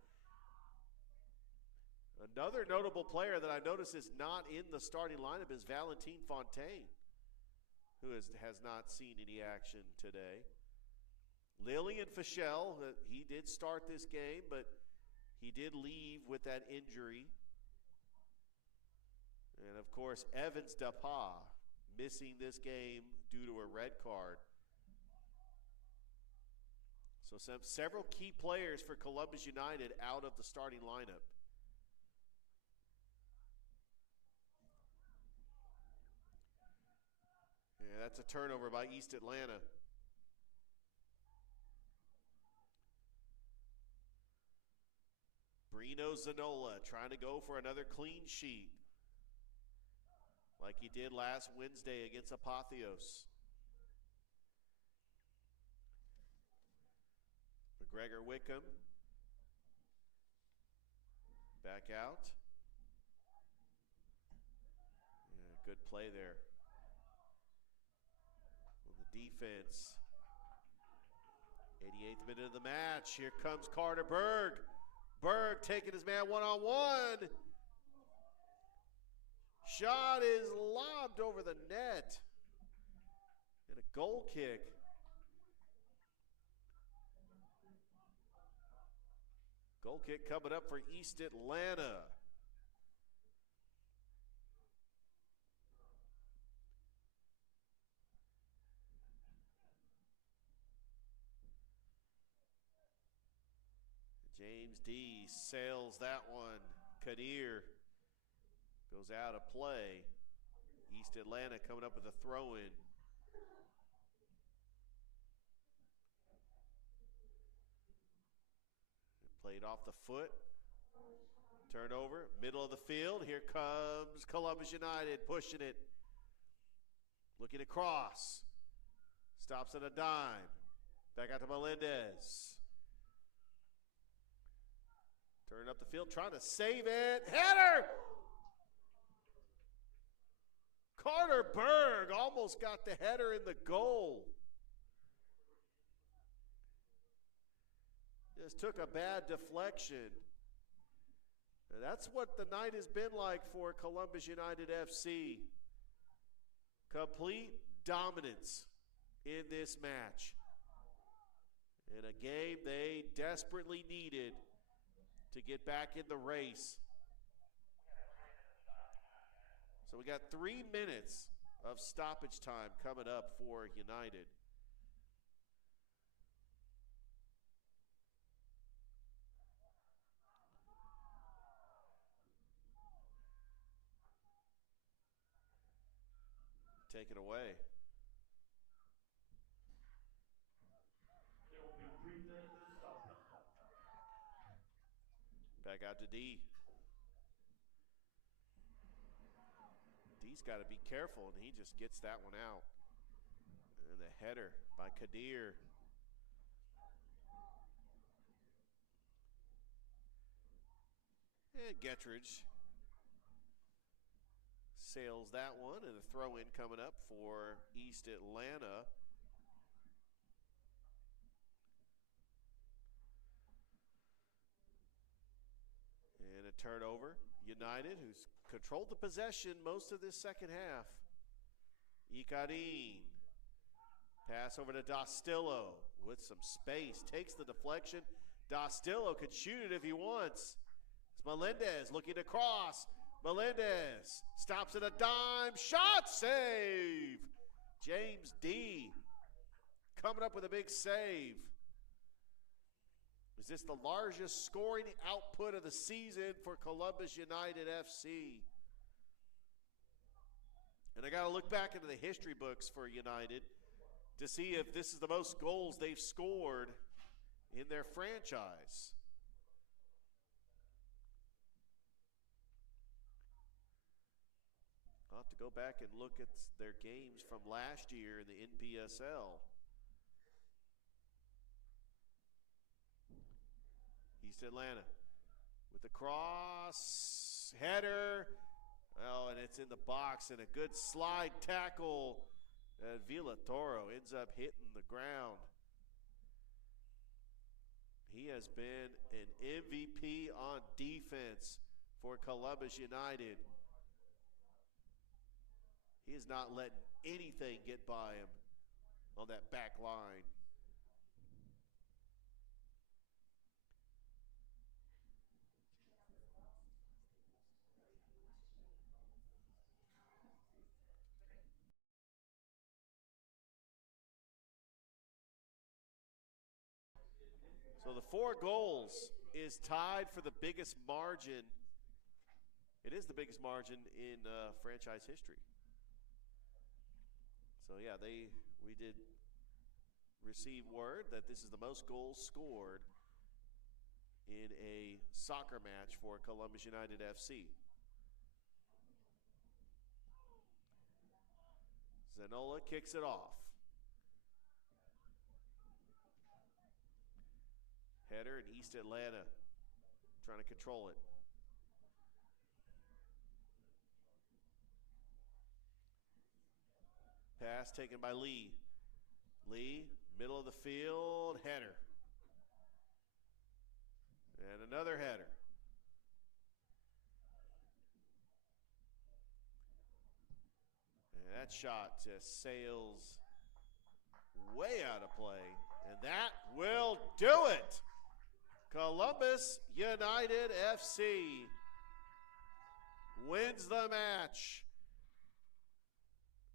Another notable player that I notice is not in the starting lineup is Valentin Fontaine, who has not seen any action today. Lillian Fischel, he did start this game, but he did leave with that injury. And, of course, Evans Dapa missing this game due to a red card. So several key players for Columbus United out of the starting lineup. Yeah, that's a turnover by East Atlanta. Brino Zanola trying to go for another clean sheet like he did last Wednesday against Apotheos. McGregor Wickham back out. Yeah, good play there. On the defense. 88th minute of the match. Here comes Carter Berg. Berg taking his man one-on-one. Shot is lobbed over the net. And a goal kick. Goal kick coming up for East Atlanta. James D sails that one. Kadir goes out of play. East Atlanta coming up with a throw-in. Played off the foot. Turnover, middle of the field. Here comes Columbus United pushing it. Looking across. Stops at a dime. Back out to Melendez. Turning up the field, trying to save it. Header! Carter Berg almost got the header in the goal. Just took a bad deflection. And that's what the night has been like for Columbus United FC. Complete dominance in this match. In a game they desperately needed to get back in the race. So we got 3 minutes of stoppage time coming up for United. take it away. There will be 3 minutes to start. Back out to D. D's got to be careful, and he just gets that one out. And the header by Kadir. And Gettridge sails that one, and a throw-in coming up for East Atlanta. And a turnover. United, who's controlled the possession most of this second half. Ikarin. Pass over to Dostillo with some space. Takes the deflection. Dostillo could shoot it if he wants. It's Melendez looking to cross. Melendez stops at a dime. Shot save. James D. coming up with a big save. Is this the largest scoring output of the season for Columbus United FC? And I got to look back into the history books for United to see if this is the most goals they've scored in their franchise. I'll have to go back and look at their games from last year in the NPSL. East Atlanta with the cross, header. Oh, and it's in the box, and a good slide tackle. Villatoro ends up hitting the ground. He has been an MVP on defense for Columbus United. He is not letting anything get by him on that back line. So the 4 goals is tied for the biggest margin. It is the biggest margin in franchise history. So yeah, we did receive word that this is the most goals scored in a soccer match for Columbus United FC. Zanola kicks it off. Header in East Atlanta trying to control it. Pass taken by Lee. Lee, middle of the field, header. And another header. And that shot just sails way out of play. And that will do it. Columbus United FC wins the match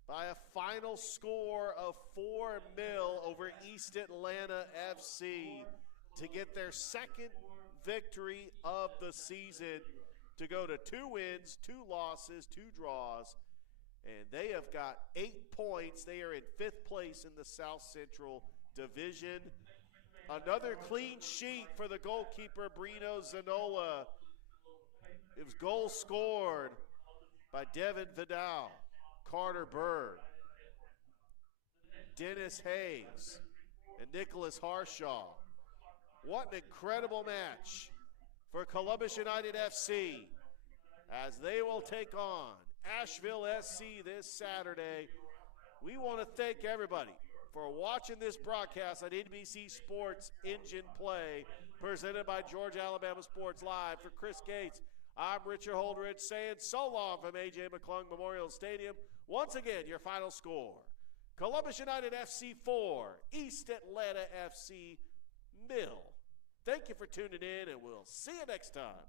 by a final score of 4-0 over East Atlanta FC to get their second victory of the season, to go to 2 wins, 2 losses, 2 draws, and they have got 8 points. They are in 5th place in the South Central Division. Another clean sheet for the goalkeeper, Brino Zanola. It was goal scored by Devin Vidal, Carter Bird, Dennis Hayes, and Nicholas Harshaw. What an incredible match for Columbus United FC as they will take on Asheville SC this Saturday. We want to thank everybody for watching this broadcast on NBC Sports Engine Play, presented by Georgia Alabama Sports Live. For Chris Gates, I'm Richard Holdridge saying so long from AJ McClung Memorial Stadium. Once again, your final score: Columbus United FC 4, East Atlanta FC 0. Thank you for tuning in, and we'll see you next time.